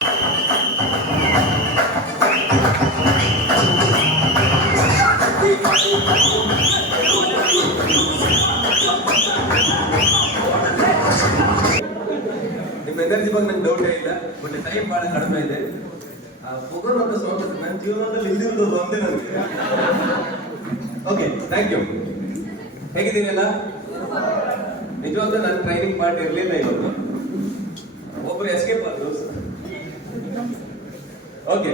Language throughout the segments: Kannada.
ನಿಮ್ಮ ಎನರ್ಜಿ ಬಗ್ಗೆ ನಂಗೆ ಡೌಟೇ ಇಲ್ಲ, ಬಟ್ ಟೈಮ್ ಬಹಳ ಕಡಿಮೆ ಇದೆ. ಪೊಗರ್ ಅಂತ ಸಾಂಗ್ ನನ್ನ ಜೀವನದಲ್ಲಿ ಇಲ್ದಿರೋದು ಒಂದೇ ನನಗೆ. Okay, thank you. ಹೇಗಿದ್ದೀನಲ್ಲ? ನಿಜವಾಗ್ಲೂ ನನ್ನ ಟ್ರೈನಿಂಗ್ ಪಾರ್ಟ್ ಇರಲಿಲ್ಲ ಇವತ್ತು. ಒಬ್ಬರು ಎಸ್ಕೇಪ್ ಆದ್ರು. ಓಕೆ,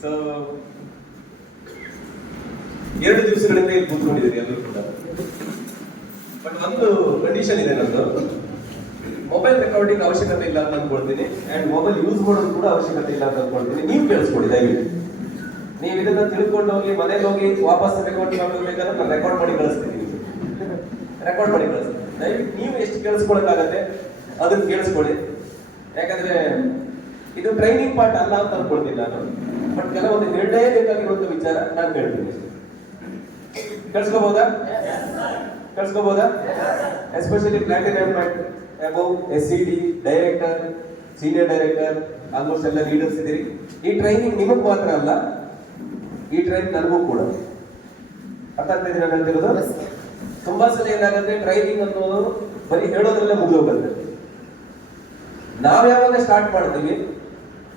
ಸೊ 2 ದಿವಸಗಳಿಂದ ಇಲ್ಲಿ ಕೂತ್ಕೊಂಡಿದ್ದೀರಿ ಎಲ್ಲರೂ ಕೂಡ. ಬಟ್ ಒಂದು ಕಂಡೀಷನ್ ಇದೆ ನಂದು, ಮೊಬೈಲ್ ರೆಕಾರ್ಡಿಂಗ್ ಅವಶ್ಯಕತೆ ಇಲ್ಲ ಅಂತ ಅನ್ಕೊಳ್ತೀನಿ, ಅಂಡ್ ಮೊಬೈಲ್ ಯೂಸ್ ಮಾಡೋದು ಕೂಡ ಅವಶ್ಯಕತೆ ಇಲ್ಲ ಅಂತ ಅನ್ಕೊಳ್ತೀನಿ. ನೀವು ಕೇಳಿಸ್ಕೊಡಿ ದಯವಿಟ್ಟು. ನೀವು ಇದನ್ನ ತಿಳ್ಕೊಂಡು ಹೋಗಿ ಮನೆಗೆ ಹೋಗಿ ವಾಪಸ್ ರೆಕಾರ್ಡ್ ಮಾಡಬೇಕಾದ್ರೆ ನಾನು ರೆಕಾರ್ಡ್ ಮಾಡಿ ಕಳಿಸ್ತೀನಿ. ರೆಕಾರ್ಡ್ ಮಾಡಿ ಕಳಿಸ್ತೀನಿ. ದಯವಿಟ್ಟು ನೀವು ಎಷ್ಟು ಕೇಳಿಸ್ಕೊಳಕ್ಕಾಗತ್ತೆ ಅದನ್ನ ಕೇಳಿಸ್ಕೊಳ್ಳಿ. ಯಾಕಂದ್ರೆ ಇದು ಟ್ರೈನಿಂಗ್ ಪಾರ್ಟ್ ಅಲ್ಲ ಅಂತ ಅನ್ಕೊಳ್ತೀನಿ ನಾನು, ಬಟ್ ಕೆಲವೊಂದು ನಿರ್ಣಯ ಬೇಕಾಗಿರುವಂತ ವಿಚಾರ ನಾನು ಹೇಳ್ತೀನಿ. ಕೇಳಿಸ್ಕೋಬಹುದಾ? ಕೇಳಿಸ್ಕೋಬಹುದಾ? Especially platinum above SED director, senior director, almost ಎಲ್ಲ ಲೀಡರ್ಸ್ ಇದ್ದೀರಿ. ಈ ಟ್ರೈನಿಂಗ್ ನಿಮಗ್ ಮಾತ್ರ ಅಲ್ಲ, ಈ ಟ್ರೈನಿಂಗ್ ನನಗೂ ಕೂಡ. ಅರ್ಥ ಆಗ್ತಾ ಇದೀನಿ ನಾನು ಹೇಳ್ತಿರೋದು? ತುಂಬಾ ಸಲ ಏನಾಗುತ್ತೆ, ಟ್ರೈನಿಂಗ್ ಅನ್ನೋದು ಬರೀ ಹೇಳೋದ್ರಲ್ಲೇ ಮುಗಿದೋಗುತ್ತೆ. ನಾವ್ ಯಾವಾಗ ಸ್ಟಾರ್ಟ್ ಮಾಡ್ತೀವಿ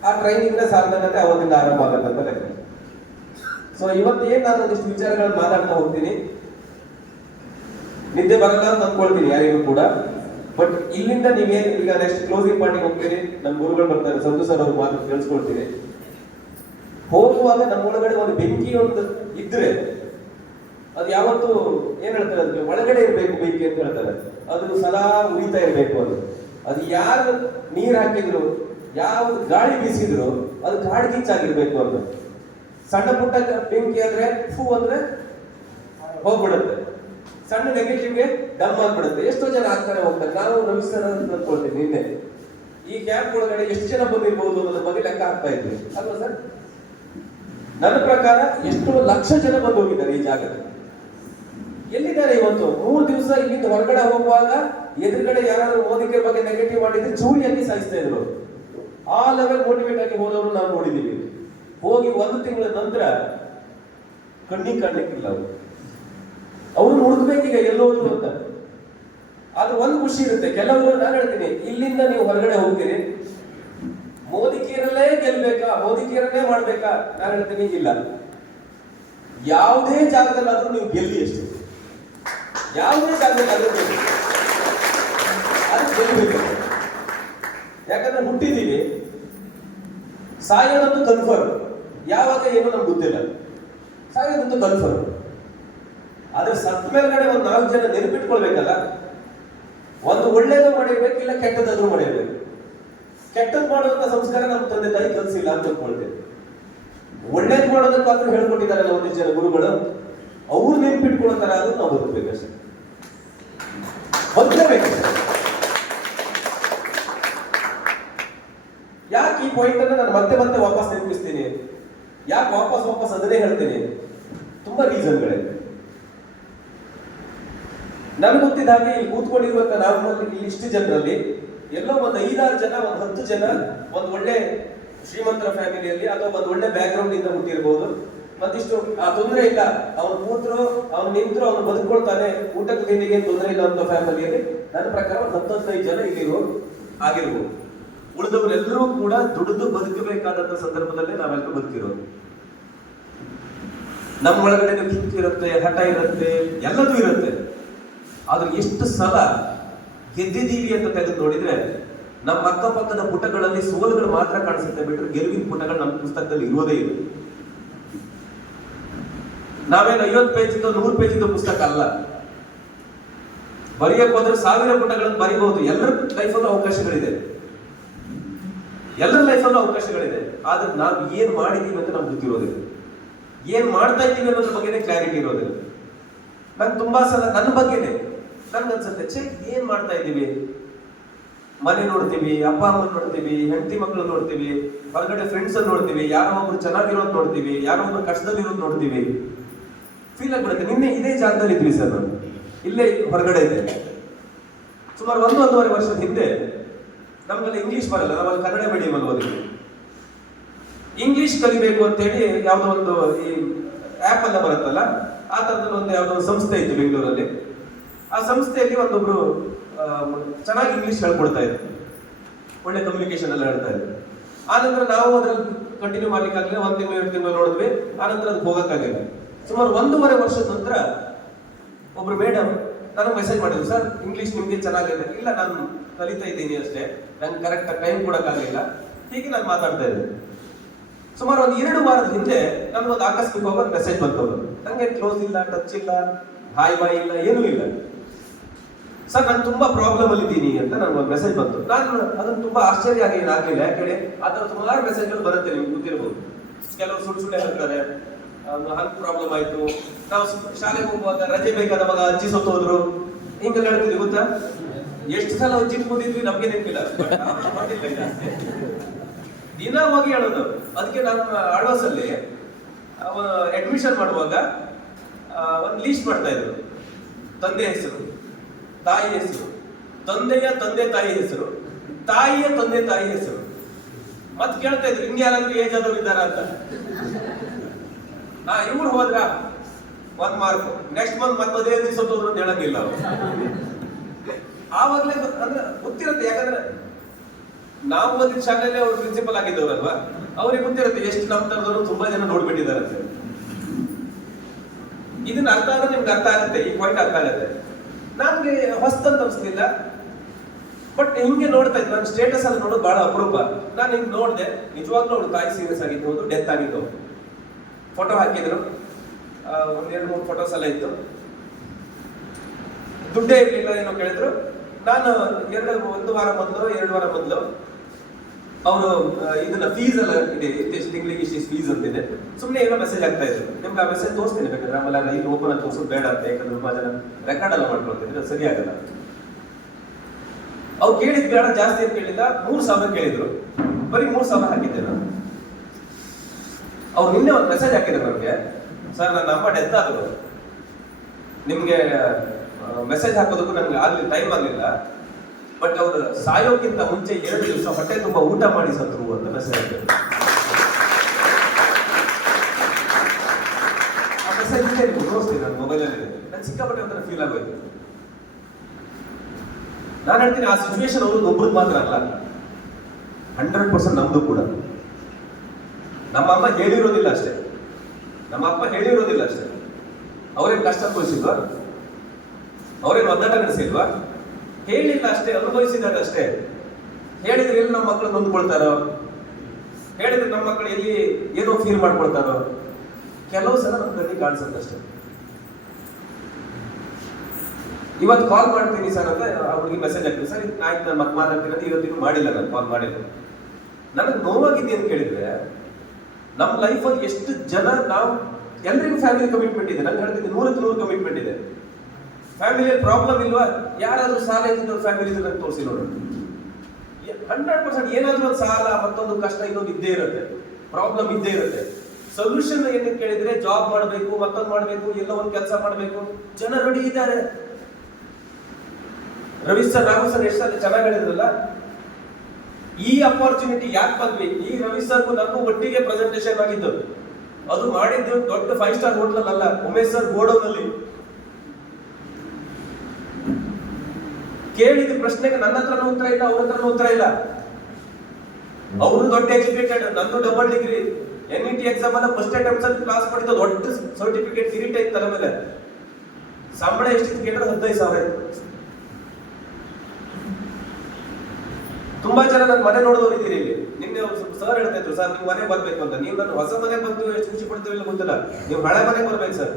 ಆ ಟ್ರೈನಿಂಗ್ ಸಾರ್ಥಕತೆ ಅವತ್ತಿಂದ ಆರಂಭ ಆಗತ್ತಂತ ಲೆಕ್ಕ. ಸೊ ಇವತ್ತೇನ್ ನಾನು ಒಂದಿಷ್ಟು ವಿಚಾರಗಳನ್ನ ಮಾತಾಡ್ತಾ ಹೋಗ್ತೀನಿ. ನಿದ್ದೆ ಬರಲ್ಲ ಅಂತ ಅನ್ಕೊಳ್ತೀನಿ ಯಾರಿಗೂ ಕೂಡ, ಬಟ್ ಇಲ್ಲಿಂದ ನೀವೇನು ಈಗ ನೆಕ್ಸ್ಟ್ ಕ್ಲೋಸಿಂಗ್ ಪಾರ್ಟಿಗೆ ಹೋಗ್ತೀರಿ, ನಮ್ಮ ಗುರುಗಳು ಬರ್ತಾರೆ, ಸಂತು ಸರ್ ಅವ್ರ ಮಾತು ಕೇಳಿಸ್ಕೊಳ್ತೀರಿ. ಹೋಗುವಾಗ ನಮ್ಮೊಳಗಡೆ ಒಂದು ಬೆಂಕಿ ಒಂದು ಇದ್ರೆ ಅದು ಯಾವತ್ತು ಏನ್ ಹೇಳ್ತಾರೆ, ಅದಕ್ಕೆ ಒಳಗಡೆ ಇರ್ಬೇಕು ಬೆಂಕಿ ಅಂತ ಹೇಳ್ತಾರೆ. ಅದು ಸದಾ ಉರಿತಾ ಇರ್ಬೇಕು. ಅದು ಯಾರು ನೀರ್ ಹಾಕಿದ್ರು, ಯಾವ ಗಾಳಿ ಬೀಸಿದ್ರು ಅದು ಗಾಳಿ ಕಿಚ್ಚಾಗಿರ್ಬೇಕು ಅಂತ. ಸಣ್ಣ ಪುಟ್ಟ ಬೆಂಕಿ ಆದ್ರೆ ಫೂ ಅಂದ್ರೆ ಹೋಗ್ಬಿಡುತ್ತೆ, ಸಣ್ಣ ನೆಗೆಟಿವ್ಗೆ ಡಮ್ ಆಗ್ಬಿಡುತ್ತೆ. ಎಷ್ಟೋ ಜನ ಆಗ್ತಾರೆ ಹೋಗ್ತಾರೆ. ನಾವು ರವಿಸ್ತಾರ ಅಂತ ಅನ್ಕೊಳ್ತೀವಿ. ನಿನ್ನೆ ಈ ಕ್ಯಾಂಪ್ ಒಳಗಡೆ ಎಷ್ಟು ಜನ ಬಂದಿರ್ಬಹುದು ಅನ್ನೋದ್ರ ಬಗ್ಗೆ ಲೆಕ್ಕ ಹಾಕ್ತಾ ಇದ್ವಿ ಅಲ್ವಾ ಸರ್? ನನ್ನ ಪ್ರಕಾರ ಎಷ್ಟು ಲಕ್ಷ ಜನ ಬಂದು ಹೋಗಿದ್ದಾರೆ ಈ ಜಾಗಕ್ಕೆ. ಎಲ್ಲಿದ್ದಾರೆ ಇವತ್ತು? 3 ದಿವಸ ಇಲ್ಲಿಂದ ಹೊರಗಡೆ ಹೋಗುವಾಗ ಎದುರುಗಡೆ ಯಾರಾದ್ರೂ ಮೋದಿಗೆ ಬಗ್ಗೆ ನೆಗೆಟಿವ್ ಮಾಡಿದ್ರೆ ಚೂರಿಯಾಗಿ ಸಾಯಿಸ್ತಾ ಇದ್ರು. ಆ ಲೆವೆಲ್ ಮೋಟಿವೇಟ್ ಆಗಿ ಹೋದವರು ನಾವು ನೋಡಿದೀವಿ. ಹೋಗಿ 1 ತಿಂಗಳ ನಂತರ ಕಣ್ಣಿಗೆ ಕಾಣ್ಲಿಕ್ಕಿಲ್ಲ ಅವರು ಹುಡುಕ್ಬೇಕೀಗ ಎಲ್ಲೋದ್ರು ಅಂತ. ಆದ್ರೆ ಒಂದು ಖುಷಿ ಇರುತ್ತೆ. ಕೆಲವರು ನಾನು ಹೇಳ್ತೀನಿ, ಇಲ್ಲಿಂದ ನೀವು ಹೊರಗಡೆ ಹೋಗ್ತೀರಿ, ಮೋದಿಕೇರಲ್ಲೇ ಗೆಲ್ಬೇಕಾ, ಮೋದಿಕೇರನ್ನೇ ಮಾಡ್ಬೇಕಾ? ನಾನು ಹೇಳ್ತೀನಿ ಇಲ್ಲ, ಯಾವುದೇ ಜಾಗದಲ್ಲಾದ್ರೂ ನೀವು ಗೆಲ್ಲಿ ಅಷ್ಟೇ. ಯಾವುದೇ ಜಾಗದಲ್ಲಾದ್ರೂ ಅದು ಗೆಲ್ಲಬೇಕು. ಯಾಕಂದ್ರೆ ಹುಟ್ಟಿದೀವಿ, ಸಾಯೋದಂತೂ ಕನ್ಫರ್ಮ್. ಯಾವಾಗ ಏನೋ ನಮ್ಗೆ ಗೊತ್ತಿಲ್ಲ, ಸಾಯೋದಂತೂ ಕನ್ಫರ್ಮ್. ಆದ್ರೆ ಸತ್ ಮೇಲ್ಗಡೆ ಒಂದು 4 ಜನ ನೆನಪಿಟ್ಕೊಳ್ಬೇಕಲ್ಲ. ಒಂದು ಒಳ್ಳೇದು ಮಾಡಿರ್ಬೇಕು, ಇಲ್ಲ ಕೆಟ್ಟದಾದ್ರೂ ಮಾಡಿರ್ಬೇಕು. ಕೆಟ್ಟದ್ ಮಾಡುವಂತ ಸಂಸ್ಕಾರ ನಮ್ಮ ತಂದೆ ತಾಯಿ ಕಲಿಸಿಲ್ಲ ಅಂತ ಅನ್ಕೊಳ್ತೇವೆ. ಒಳ್ಳೇದ್ ಮಾಡೋದಕ್ಕಾದ್ರೂ ಹೇಳ್ಕೊಟ್ಟಿದಾರಲ್ಲ ಒಂದಿಷ್ಟು ಜನ ಗುರುಗಳು, ಅವ್ರು ನೆನಪಿಟ್ಕೊಳ್ಳೋ ತರ ಆದ್ರೂ ನಾವು ಬದುಕಬೇಕಷ್ಟೇ, ಬದುಕಬೇಕು. ಯಾಕೆ ಈ ಪಾಯಿಂಟ್ ಅನ್ನ ನಾನು ಮತ್ತೆ ಮತ್ತೆ ವಾಪಸ್ ನೆನಪಿಸ್ತೀನಿ, ಯಾಕೆ ವಾಪಸ್ ಅದನ್ನೇ ಹೇಳ್ತೀನಿ? ತುಂಬಾ ರೀಸನ್ಗಳಿವೆ. ನನಗೆ ಗೊತ್ತಿದ್ದ ಹಾಗೆ ಇಲ್ಲಿ ಕೂತ್ಕೊಂಡಿರುವಂತ ನಾವು ಇಷ್ಟು ಜನರಲ್ಲಿ ಎಲ್ಲೋ ಒಂದು 5-6 ಜನ, ಒಂದು 10 ಜನ ಒಂದು ಒಳ್ಳೆ ಶ್ರೀಮಂತರ ಫ್ಯಾಮಿಲಿಯಲ್ಲಿ ಅಥವಾ ಒಂದು ಒಳ್ಳೆ ಬ್ಯಾಕ್ ಗ್ರೌಂಡ್ ಇಂದ ಹುಟ್ಟಿರ್ಬೋದು. ಮತ್ತಿಷ್ಟು ಆ ತೊಂದರೆ ಇಲ್ಲ, ಅವನು ಕೂತ್ರು ಅವನು ನಿಂತರು ಅವನು ಬದುಕೊಳ್ತಾನೆ, ಊಟಕ್ಕೆ ತಿಂಡಿಗೆ ತೊಂದರೆ ಇಲ್ಲ ಅಂತ ಫ್ಯಾಮಿಲಿಯಲ್ಲಿ ನನ್ನ ಪ್ರಕಾರ 10-15 ಜನ ಇಲ್ಲಿರೋ ಆಗಿರ್ಬೋದು. ಉಳಿದವರೆಲ್ಲರೂ ಕೂಡ ದುಡಿದು ಬದುಕಬೇಕಾದಂತ ಸಂದರ್ಭದಲ್ಲಿ ನಾವೆಲ್ಲರೂ ಬದುಕಿರೋದು. ನಮ್ಮ ಒಳಗಡೆ ಕಿಕ್ಕಿರುತ್ತೆ, ಹಠ ಇರುತ್ತೆ, ಎಲ್ಲದೂ ಇರುತ್ತೆ. ಆದ್ರೆ ಎಷ್ಟು ಸಲ ಗೆದ್ದಿದ್ದೀವಿ ಅಂತ ತೆಗೆದು ನೋಡಿದ್ರೆ ನಮ್ಮ ಅಕ್ಕಪಕ್ಕದ ಪುಟಗಳಲ್ಲಿ ಸೋಲುಗಳು ಮಾತ್ರ ಕಾಣಿಸುತ್ತೆ ಬಿಟ್ಟರೆ ಗೆಲುವಿನ ಪುಟಗಳು ನಮ್ಮ ಪುಸ್ತಕದಲ್ಲಿ ಇರೋದೇ ಇಲ್ಲ. ನಾವೇನು 50 ಪೇಜಿಂದ 100 ಪೇಜಿಂದ ಪುಸ್ತಕ ಅಲ್ಲ. ಬರೆಯಕ್ಕೆ ಹೋದ್ರೆ 1000 ಪುಟಗಳನ್ನು ಬರೀಬಹುದು. ಎಲ್ಲರ ಲೈಫಲ್ಲೂ ಅವಕಾಶಗಳಿದೆ, ಎಲ್ಲರ ಲೈಫಲ್ಲೂ ಅವಕಾಶಗಳಿದೆ. ಆದ್ರೆ ನಾವು ಏನ್ ಮಾಡಿದೀವಿ ಅಂತ ನಮ್ಗೆ ಗೊತ್ತಿರೋದಿಲ್ಲ, ಏನ್ ಮಾಡ್ತಾ ಇದ್ದೀವಿ ಅನ್ನೋದ್ರ ಬಗ್ಗೆನೇ ಕ್ಲಾರಿಟಿ ಇರೋದಿಲ್ಲ. ನಂಗೆ ತುಂಬಾ ಸಲ ನನ್ನ ಬಗ್ಗೆನೆ ನನ್ಗನ್ಸುತ್ತೆ, ಏನ್ ಮಾಡ್ತಾ ಇದ್ದೀವಿ? ಮನೆ ನೋಡ್ತೀವಿ, ಅಪ್ಪ ಅಮ್ಮ ನೋಡ್ತೀವಿ, ಹೆಂಡತಿ ಮಕ್ಕಳು ನೋಡ್ತೀವಿ, ಹೊರಗಡೆ ಫ್ರೆಂಡ್ಸ್ ಅನ್ನು ನೋಡ್ತೀವಿ, ಯಾರೋ ಒಬ್ರು ಚೆನ್ನಾಗಿರೋದು ನೋಡ್ತೀವಿ, ಯಾರೋ ಒಬ್ರು ಕಷ್ಟದಲ್ಲಿರೋದು ನೋಡ್ತೀವಿ. ಫೀಲ್ ಆಗ್ಬಿಡುತ್ತೆ. ನಿನ್ನೆ ಇದೇ ಜಾಗದಲ್ಲಿ ಇದ್ವಿ ಸರ್, ನಾನು ಇಲ್ಲೇ ಹೊರಗಡೆ ಇದ್ದೆ. ಸುಮಾರು 1-1.5 ವರ್ಷದ ಹಿಂದೆ ನಮ್ಗೆಲ್ಲ ಇಂಗ್ಲಿಷ್ ಬರಲ್ಲ, ನಾವಲ್ಲಿ ಕನ್ನಡ ಮೀಡಿಯಂ ಅಲ್ಲಿ ಓದಿದ್ವಿ. ಇಂಗ್ಲಿಷ್ ಕಲಿಬೇಕು ಅಂತ ಹೇಳಿ ಯಾವ್ದೋ ಒಂದು ಈ ಆಪ್ ಎಲ್ಲ ಬರುತ್ತಲ್ಲ, ಆ ತರದ ಒಂದು ಯಾವ್ದೋ ಒಂದು ಸಂಸ್ಥೆ ಇತ್ತು ಬೆಂಗಳೂರಲ್ಲಿ. ಆ ಸಂಸ್ಥೆಯಲ್ಲಿ ಒಂದೊಬ್ರು ಚೆನ್ನಾಗಿ ಇಂಗ್ಲಿಷ್ ಹೇಳ್ಕೊಡ್ತಾ ಇದ್ರು, ಒಳ್ಳೆ ಕಮ್ಯುನಿಕೇಶನ್ ಎಲ್ಲ ಹೇಳ್ತಾ ಇದ್ರು. ಆನಂತರ ನಾವು ಅದ್ರಲ್ಲಿ ಕಂಟಿನ್ಯೂ ಮಾಡ್ಲಿಕ್ಕಾಗಲಿಲ್ಲ. 1 ತಿಂಗಳು 2 ತಿಂಗಳು ನೋಡಿದ್ವಿ, ಆನಂತರ ಅದು ಹೋಗಕ್ಕಾಗಲಿಲ್ಲ. ಸುಮಾರು 1.5 ವರ್ಷದ ನಂತರ ಒಬ್ರು ಮೇಡಮ್ ನನಗೆ ಮೆಸೇಜ್ ಮಾಡಿದ್ರು, ಸರ್ ಇಂಗ್ಲಿಷ್ ನಿಮ್ಗೆ ಚೆನ್ನಾಗಿದೆ. ಇಲ್ಲ, ನಾನು ಕಲಿತಾ ಇದ್ದೀನಿ ಅಷ್ಟೇ, ನಂಗೆ ಕರೆಕ್ಟ್ ಟೈಮ್ ಕೊಡಕ್ಕಾಗಲಿಲ್ಲ. ಹೀಗೆ ನಾನು ಮಾತಾಡ್ತಾ ಇದ್ದೆ. ಸುಮಾರು 1-2 ವಾರದ ಹಿಂದೆ ನನ್ಗೊಂದು ಆಕಸ್ಮಿಕವಾಗಿ ಒಂದು ಮೆಸೇಜ್ ಬಂತವ್ರು. ನಂಗೆ ಕ್ಲೋಸ್ ಇಲ್ಲ, ಟಚ್ ಇಲ್ಲ, ಹಾಯ್ ಬಾಯ್ ಇಲ್ಲ, ಏನೂ ಇಲ್ಲ. ಸರ್ ನಾನು ತುಂಬಾ ಪ್ರಾಬ್ಲಮ್ ಅಲ್ಲಿ ಇದ್ದೀನಿ ಅಂತ ನನಗೊಂದು ಮೆಸೇಜ್ ಬಂತು. ನಾನು ಅದನ್ನ ತುಂಬಾ ಆಶ್ಚರ್ಯ ಆಗಿ ಏನಾಗಲಿಲ್ಲ. ಯಾಕಂದ್ರೆ ಆ ಥರ ಸುಮಾರು ಮೆಸೇಜ್ಗಳು ಬರುತ್ತೆ, ನಿಮ್ಗೆ ಗೊತ್ತಿರ್ಬೋದು. ಕೆಲವರು ಸುಳ್ಳು ಹೇಳ್ತಾರೆ, ಹಂಗ್ ಪ್ರಾಬ್ಲಮ್ ಆಯ್ತು, ನಾವು ಶಾಲೆಗೆ ಹೋಗುವಾಗ ರಜೆ ಬೇಕಾದವಾಗ ಅಜ್ಜಿ ಸತ್ತೋದ್ರು, ಹಿಂಗೆಲ್ಲ ಹೇಳ್ತೀವಿ. ಗೊತ್ತಾ, ಎಷ್ಟು ಸಲ ಅಜ್ಜಿ ಕೂದಿದ್ವಿ ನಮ್ಗೆ ನೆನಪಿಲ್ಲ, ದಿನ ಹೋಗಿ ಹೇಳೋದು. ಅದಕ್ಕೆ ನಾನು ಆಳ್ವಾಸಲ್ಲಿ ಅಡ್ಮಿಷನ್ ಮಾಡುವಾಗ ಒಂದು ಲೀಸ್ಟ್ ಮಾಡ್ತಾ ಇದ್ರು. ತಂದೆ ಹೆಸರು, ತಾಯಿ ಹೆಸರು, ತಂದೆಯ ತಂದೆ ತಾಯಿ ಹೆಸರು, ತಾಯಿಯ ತಂದೆ ತಾಯಿ ಹೆಸರು. ಮತ್ ಕೇಳ್ತಾ ಇದ್ರು, ಹಿಂಗೆ ಯಾರಾದ್ರೂ ಏಜ್ ಆದವ್ರು ಇದ್ದಾರ ಅಂತ. ಇವ್ರು ಹೋದ್ರ 1 ಮಾರ್ಕ್, ನೆಕ್ಸ್ಟ್ ಮಂತ್ ಮತ್ತದೇ ದಿವಸ ಹೋದ್ರು ಅಂತ ಹೇಳಂಗಿಲ್ಲ ಅವ್ರು. ಆವಾಗ್ಲೇ ಅಂದ್ರೆ ಗೊತ್ತಿರುತ್ತೆ. ಯಾಕಂದ್ರೆ ನಾವು ಓದಿದ ಶಾಲೆಯಲ್ಲಿ ಅವ್ರು ಪ್ರಿನ್ಸಿಪಲ್ ಆಗಿದ್ದವ್ರಲ್ವಾ, ಅವ್ರಿಗೆ ಗೊತ್ತಿರುತ್ತೆ ಎಷ್ಟು ನಮ್ಮ ತರದವರು ತುಂಬಾ ಜನ ನೋಡ್ಬಿಟ್ಟಿದ್ದಾರೆ ಅಂತ. ಇದನ್ನ ಅರ್ಥ ಆದ್ರೆ ನಿಮ್ಗೆ ಅರ್ಥ ಆಗುತ್ತೆ, ಈ ಪಾಯಿಂಟ್ ಅರ್ಥ ಆಗುತ್ತೆ. ನನ್ಗೆ ಹೊಸ್ತಂತ ಅನ್ಸ್ತಿಲ್ಲ, ಬಟ್ ಹಿಂಗೆ ನೋಡ್ತಾ ಇದ್ದೆ. ನನ್ನ ಸ್ಟೇಟಸ್ ಅಲ್ಲಿ ನೋಡೋದು ಬಹಳ ಅಪರೂಪ. ನಾನು ಹಿಂಗೆ ನೋಡಿದೆ, ನಿಜವಾಗ್ಲೂ ಅವ್ರು ತಾಯಿ ಸೀರಿಯಸ್ ಆಗಿದ್ದು, ಡೆತ್ ಆಗಿದ್ದು. ಫೋಟೋ ಹಾಕಿದ್ರು, 1-2-3 ಫೋಟೋಸ್ ಎಲ್ಲ ಇತ್ತು. ದುಡ್ಡೇ ಇರ್ಲಿಲ್ಲ ಏನೋ ಕೇಳಿದ್ರು. ನಾನು 1 ವಾರ ಮೊದಲು 2 ವಾರ ಮೊದಲು ಅವರು ಇದನ್ನ ಫೀಸ್ ಎಲ್ಲ ಇದೆ, ಇಷ್ಟು ತಿಂಗಳಿಗೆ ಇಷ್ಟು ಫೀಸ್ ಅಂತಿದೆ, ಸುಮ್ಮನೆ ಏನೋ ಮೆಸೇಜ್ ಆಗ್ತಾ ಇದ್ರು. ನಿಮ್ಗೆ ಆ ಮೆಸೇಜ್ ತೋರಿಸ್ತೀನಿ ಬೇಕಾದ್ರೆ, ಆಮೇಲೆ ರೈಲ್ ಓಪನ್ ಆಗಿ ತೋರಿಸೋದು ಬೇಡ ಅಂತ. ಯಾಕಂದ್ರೆ ತುಂಬಾ ಜನ ರೆಕಾರ್ಡ್ ಎಲ್ಲ ಮಾಡ್ಕೊಳ್ತಿದ್ರೆ ಸರಿ ಆಗಲ್ಲ. ಅವ್ರು ಕೇಳಿದ್ ಬೇಡ, ಜಾಸ್ತಿ ಅಂತ ಕೇಳಿಲ್ಲ. 3,000 ಕೇಳಿದ್ರು, ಬರೀ 3,000 ಹಾಕಿದ್ದೆ ನಾನು. ಅವ್ರು ನಿನ್ನೆ ಒಂದು ಮೆಸೇಜ್ ಹಾಕಿದ್ರು ನನಗೆ, ಸರ್ ನನ್ನ ಅಮ್ಮ ಡೆತ್ ಆದ್ರು, ನಿಮ್ಗೆ ಮೆಸೇಜ್ ಹಾಕೋದಕ್ಕೂ ನನಗೆ ಆಗ್ಲಿಲ್ಲ, ಟೈಮ್ ಆಗಲಿಲ್ಲ. ಬಟ್ ಅವ್ರು ಸಾಯೋಕ್ಕಿಂತ ಮುಂಚೆ 2 ದಿವಸ ಹೊಟ್ಟೆ ತುಂಬಾ ಊಟ ಮಾಡಿ ಸತ್ರು ಅಂತ ಮೆಸೇಜ್ ಹಾಕಿದ್ರು. ಆ ಮೆಸೇಜ್ ಇದೆ, ನೀವು ತೋರಿಸ್ತೀನಿ ನನ್ನ ಮೊಬೈಲಲ್ಲಿ. ನನ್ಗೆ ಸಿಕ್ಕಾಪಟ್ಟೆ ಒಂಥರ ಫೀಲ್ ಆಗೋಯ್ತು. ನಾನು ಹೇಳ್ತೀನಿ, ಆ ಸಿಚುವೇಶನ್ ಅವ್ರದ್ದು ಒಬ್ರಿಗೆ ಮಾತ್ರ ಅಲ್ಲ, 100% ನಮ್ದು ಕೂಡ. ನಮ್ಮ ಅಮ್ಮ ಹೇಳಿರೋದಿಲ್ಲ ಅಷ್ಟೇ, ನಮ್ಮ ಅಪ್ಪ ಹೇಳಿರೋದಿಲ್ಲ ಅಷ್ಟೇ. ಅವ್ರೇನ್ ಕಷ್ಟ ಅನುಭವಿಸಿಲ್ವಾ, ಅವ್ರೇನ್ ಒದ್ದಾಟ ನಡೆಸಿಲ್ವಾ, ಹೇಳಿಲ್ಲ ಅಷ್ಟೇ, ಅನುಭವಿಸಿದ್ದಾರೆ ಅಷ್ಟೇ. ಹೇಳಿದ್ರೆ ಎಲ್ಲಿ ನಮ್ಮ ಮಕ್ಕಳು ನೊಂದ್ಕೊಳ್ತಾರೋ, ಹೇಳಿದ್ರೆ ನಮ್ಮ ಮಕ್ಕಳು ಎಲ್ಲಿ ಏನೋ ಫೀಲ್ ಮಾಡ್ಕೊಳ್ತಾರೋ. ಕೆಲವು ಸಲ ನಮ್ಮ ಕಣ್ಣಿಗೆ ಕಾಣಿಸುತ್ತಷ್ಟೇ. ಇವತ್ತು ಕಾಲ್ ಮಾಡ್ತೀನಿ ಸರ್ ಅಂತ ಅವ್ರಿಗೆ ಮೆಸೇಜ್ ಹಾಕ್ತೀನಿ, ಸರ್ ಆಯ್ತು ನಾನು ಮತ್ತೆ ಮಾತಾಡ್ತೀನಿ ಅಂತ. ಇವತ್ತಿಗೂ ಮಾಡಿಲ್ಲ, ನಾನು ಕಾಲ್ ಮಾಡಿಲ್ಲ. ನನಗೆ ನೋವಾಗಿದ್ದೆ ಅಂತ ಕೇಳಿದ್ರೆ, ನಮ್ಮ ಲೈಫಲ್ಲಿ ಎಷ್ಟು ಜನ, ನಾವು ಎಲ್ರಿಗೂ ಫ್ಯಾಮಿಲಿ ಕಮಿಟ್ಮೆಂಟ್ ಇದೆ. ನಾನು ಹೇಳ್ತೀನಿ 100ಕ್ಕೆ 100 ಕಮಿಟ್ಮೆಂಟ್ ಇದೆ. ಫ್ಯಾಮಿಲಿಯಲ್ಲಿ ಪ್ರಾಬ್ಲಮ್ ಇಲ್ವಾ? ಯಾರಾದ್ರೂ ಸಾಲ ಇದ್ದಿದ್ದು ಫ್ಯಾಮಿಲಿ ಇದ್ರೆ ತೋರಿಸಿ ನೋಡೋಣ. 100% ಏನಾದ್ರೂ ಒಂದು ಸಾಲ, ಮತ್ತೊಂದು ಕಷ್ಟ, ಇನ್ನೊಂದು ಇದ್ದೇ ಇರುತ್ತೆ, ಪ್ರಾಬ್ಲಮ್ ಇದ್ದೇ ಇರುತ್ತೆ. ಸೊಲ್ಯೂಷನ್ ಏನಕ್ಕೆ ಕೇಳಿದ್ರೆ, ಜಾಬ್ ಮಾಡಬೇಕು, ಮತ್ತೊಂದು ಮಾಡಬೇಕು, ಎಲ್ಲೋ ಒಂದು ಕೆಲಸ ಮಾಡಬೇಕು, ಜನ ರೆಡಿ ಇದ್ದಾರೆ. ರವಿ ಸರ್, ರಾಘು ಸರ್ ಎಷ್ಟು ಚೆನ್ನಾಗಿ ಹೇಳಿದ್ರಲ್ಲ, ಈ ಅಪಾರ್ಚುನಿಟಿ ಯಾಕೆ ಬಂದ್ವಿ? ಈ ರವಿ ಸರ್ಗೂ ನನಗೂ ಒಟ್ಟಿಗೆ ಪ್ರೆಸೆಂಟೇಷನ್ ಆಗಿದ್ದು. ಅದು ಮಾಡಿದ್ದು ದೊಡ್ಡ 5 ಸ್ಟಾರ್ ಹೋಟೆಲ್ ಅಲ್ಲ, ಉಮೇಶ್ ಸರ್ ಗೋಡೌನಲ್ಲಿ. ಕೇಳಿದ ಪ್ರಶ್ನೆಗೆ ನನ್ನ ಹತ್ರನೂ ಉತ್ತರ ಇಲ್ಲ, ಅವ್ರ ಹತ್ರನೂ ಉತ್ತರ ಇಲ್ಲ. ಅವರು ದೊಡ್ಡ ಎಜುಕೇಟೆಡ್, ನಂದು ಡಬಲ್ ಡಿಗ್ರಿ, NET ಎಕ್ಸಾಮ್ ಅನ್ನ ಫಸ್ಟ್ ಅಟೆಂಪ್ಟ್ ಅಲ್ಲಿ ಕ್ಲಾಸ್ ಮಾಡಿದ್ದು, ದೊಡ್ಡ ಸರ್ಟಿಫಿಕೇಟ್ ಕಿರೀಟ ಇತ್ತು ತಲೆ ಮೇಲೆ. ಸಂಬಳ ಎಷ್ಟಿತ್ತು ಕೇಳಿದ್ರೆ 15,000 ಇತ್ತು. ತುಂಬಾ ಜನ ನನ್ನ ಮನೆ ನೋಡೋರು ಇದ್ದೀರಿ ಇಲ್ಲಿ. ನಿನ್ನೆ ಸರ್ ಹೇಳ್ತಾ ಇದ್ರು, ಸರ್ ನೀವು ಮನೆ ಬರ್ಬೇಕು ಅಂತ. ನೀವು ನನ್ನ ಹೊಸ ಮನೆ ಬಂದು ಎಷ್ಟು ಖುಷಿ ಪಡ್ತೀವಿ ಇಲ್ಲ ಗೊತ್ತಿಲ್ಲ, ನೀವು ಹಳೆ ಮನೆಗೆ ಬರ್ಬೇಕು ಸರ್.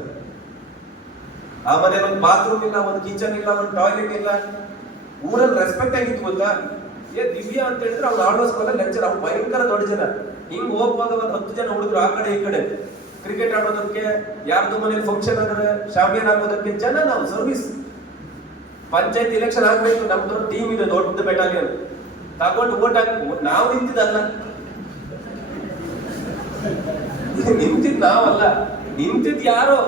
ಆ ಮನೇಲಿ ಒಂದು ಬಾತ್ರೂಮ್ ಇಲ್ಲ, ಒಂದು ಕಿಚನ್ ಇಲ್ಲ, ಒಂದು ಟಾಯ್ಲೆಟ್ ಇಲ್ಲ. ಊರಲ್ಲಿ ರೆಸ್ಪೆಕ್ಟ್ ಆಗಿತ್ತು ಗೊತ್ತಾ? ದಿವ್ಯಾ ಅಂತ ಹೇಳಿದ್ರೆ ಅವ್ರು ಆಳ್ವಾಸ್ ಮೇಲೆ ಲೆಕ್ಚರ್, ಅವ್ರು ಭಯಂಕರ ದೊಡ್ಡ ಜನ. ಹಿಂಗ್ ಹೋಗುವಾಗ ಒಂದು 10 ಜನ ಹುಡುಗರು ಆ ಕಡೆ ಈ ಕಡೆ ಕ್ರಿಕೆಟ್ ಆಡೋದಕ್ಕೆ, ಯಾರ್ದು ಮನೇಲಿ ಫಂಕ್ಷನ್ ಆದರೆ ಶಾಮಿಯಾನ ಆಗೋದಕ್ಕೆ ಜನ. ನಾವು ಸರ್ವಿಸ್, ಪಂಚಾಯತ್ ಎಲೆಕ್ಷನ್ ಆಗ್ಬೇಕು, ನಮ್ದು ಟೀಮ್ ಇದೆ, ದೊಡ್ಡ ಬೆಟಾಲಿಯನ್ ತಗೊಂಡು ಓಟ್ ಹಾಕಿ. ನಾವು ನಿಂತಿದ್ದಲ್ಲ, ನಿಂತಿದ್ ನಾವಲ್ಲ, ನಿಂತಿದ್ ಯಾರೋ.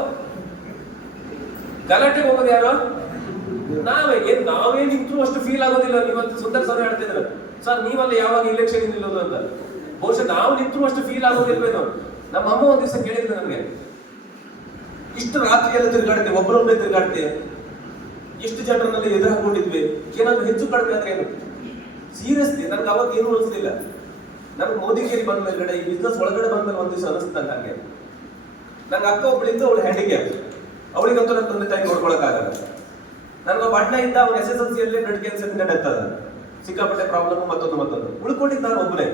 ಗಲಾಟೆಗೆ ಹೋಗೋದು ಯಾರೋ ನಾವೇ ನಿಂತರೂ ಅಷ್ಟು ಫೀಲ್ ಆಗೋದಿಲ್ಲ. ನೀವಂತ ಸುಂದರ್ ಸರ್ ಹೇಳ್ತಿದ್ರು, ಸರ್ ನೀವಲ್ಲ ಯಾವಾಗ ಇಲೆಕ್ಷನ್ ನಿಲ್ಲೋದು ಅಂತ. ಬಹುಶಃ ನಾವು ನಿಂತು ಅಷ್ಟು ಫೀಲ್ ಆಗೋದಿಲ್ವೇನೋ. ನಮ್ಮ ಅಮ್ಮ ಒಂದ್ ದಿವಸ ಕೇಳಿದ್ರು ನಮ್ಗೆ, ಇಷ್ಟು ರಾತ್ರಿ ಎಲ್ಲ ತಿರುಗಾಡ್ತೇವೆ, ಒಬ್ಬರೊಬ್ಬರೇ ತಿರುಗಾಡ್ತೇವೆ, ಎಷ್ಟು ಜನರನ್ನೆಲ್ಲ ಎದುರು ಹಾಕೊಂಡಿದ್ವಿ, ಏನಾದ್ರು ಹೆಚ್ಚು ಕಡಿಮೆ ಆದ್ರೆ ಏನು? ಸೀರಿಯಸ್ಲಿ ನನ್ಗೆ ಅವತ್ತು ಏನು ಅನಿಸ್ಲಿಲ್ಲ. ನನ್ಗೆ ಮೋದಿಗೇರಿ ಬಂದ ಮೇಲ್ಗಡೆ ಈ ಬಿಸ್ನೆಸ್ ಒಳಗಡೆ ಬಂದ ಮೇಲೆ ಒಂದ್ ದಿವಸ ಅನಿಸ್ತು ನಂಗೆ. ನನ್ಗೆ ಅಕ್ಕ ಒಬ್ಬಳಿಂದ ಅವಳು ಹ್ಯಾಂಡಿಕ್ಯಾಪ್, ಅವಳಿಗಂತೂ ನನ್ನ ತಂದೆ ತಾಯಿ ನೋಡ್ಕೊಳಕ್ಕಾಗಲ್ಲ. ನನ್ಗೊಬ್ಬ ಅಣ್ಣ ಇದ್ದ, ಅವ್ನು SSLC ಅಲ್ಲಿ ಬ್ಲಡ್ ಕ್ಯಾನ್ಸರ್ ಎತ್ತದ, ಸಿಕ್ಕಾಪಟ್ಟೆ ಪ್ರಾಬ್ಲಮ್, ಮತ್ತೊಂದು ಉಳ್ಕೊಂಡಿದ್ದ ನಾನು ಒಬ್ಬನೇ.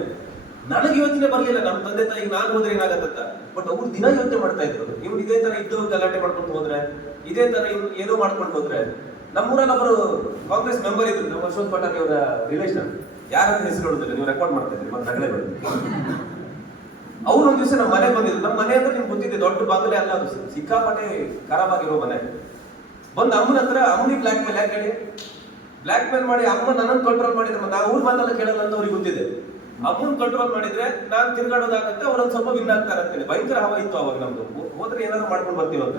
ನನಗೆ ಯೋಚನೆ ಬರ್ಲಿಲ್ಲ ನಮ್ಮ ತಂದೆ ತಾಯಿ ನಾನು ಹೋದ್ರೆ ಏನಾಗತ್ತ. ಬಟ್ ಅವ್ರು ದಿನ ಯೋಚನೆ ಮಾಡ್ತಾ ಇದ್ರು, ಇವ್ರು ಇದೇ ತರ ಇದ್ದವ್ರು ಗಲಾಟೆ ಮಾಡ್ಕೊಂಡು ಹೋದ್ರೆ, ಇದೇ ತರ ಇವ್ರು ಏನೋ ಮಾಡ್ಕೊಂಡು ಹೋದ್ರೆ. ನಮ್ಮೂರಲ್ಲಿ ಒಬ್ಬರು ಕಾಂಗ್ರೆಸ್ ಮೆಂಬರ್ ಇದ್ರು, ನಮ್ಮ ಅಶ್ವಥ್ ಪಟಾಕಿ ಅವರ ರಿಲೇಷನ್, ಯಾರಂತ ಹೆಸರು ಹೇಳುದಿಲ್ಲ, ನೀವು ರೆಕಾರ್ಡ್ ಮಾಡ್ತಾ ಇದ್ರಿ ಮತ್ತೆ ನಗಳೆ ಬರ್ತದೆ. ಅವ್ರು ಒಂದ್ ದಿವಸ ನಮ್ಮ ಮನೆ ಬಂದಿದ್ರು. ನಮ್ಮ ಮನೆ ಅಂದ್ರೆ ನಿಮ್ಗೆ ಗೊತ್ತಿದೆ, ದೊಡ್ಡ ಬಾಗಿಲೇ ಅಲ್ಲ ಅದು, ಸಿಕ್ಕಾಪಟ್ಟೆ ಖರಾಬ್ ಆಗಿರೋ ಮನೆ. ಬಂದು ಅಮ್ಮನ ಹತ್ರ, ಅಮ್ಮನಿಗೆ ಬ್ಲಾಕ್ ಮೇಲ್ ಯಾಕೆ ಹೇಳಿ, ಬ್ಲಾಕ್ ಮೇಲ್ ಮಾಡಿ ಅಮ್ಮ ನನ್ನನ್ನು ಕಂಟ್ರೋಲ್ ಮಾಡಿದ್ರೆ ನಾವು ಊರ್ ಮಾತೆಲ್ಲ ಕೇಳಲ್ಲ ಅಂತ ಅವ್ರಿಗೆ ಗೊತ್ತಿದೆ. ಅಮ್ಮನ್ ಕಂಟ್ರೋಲ್ ಮಾಡಿದ್ರೆ ನಾನ್ ತಿರ್ಗಾಡೋದಾಗತ್ತೆ, ಅವ್ರೊಂದ್ ಸ್ವಲ್ಪ ವಿನ್ ಆಗ್ತಾರಂತೇಳಿ. ಭಯಂಕರ ಹವ ಇತ್ತು ಅವಾಗ ನಮ್ದು, ಹೋದ್ರೆ ಏನಾದ್ರು ಮಾಡ್ಕೊಂಡು ಬರ್ತೀವಿ ಅಂತ.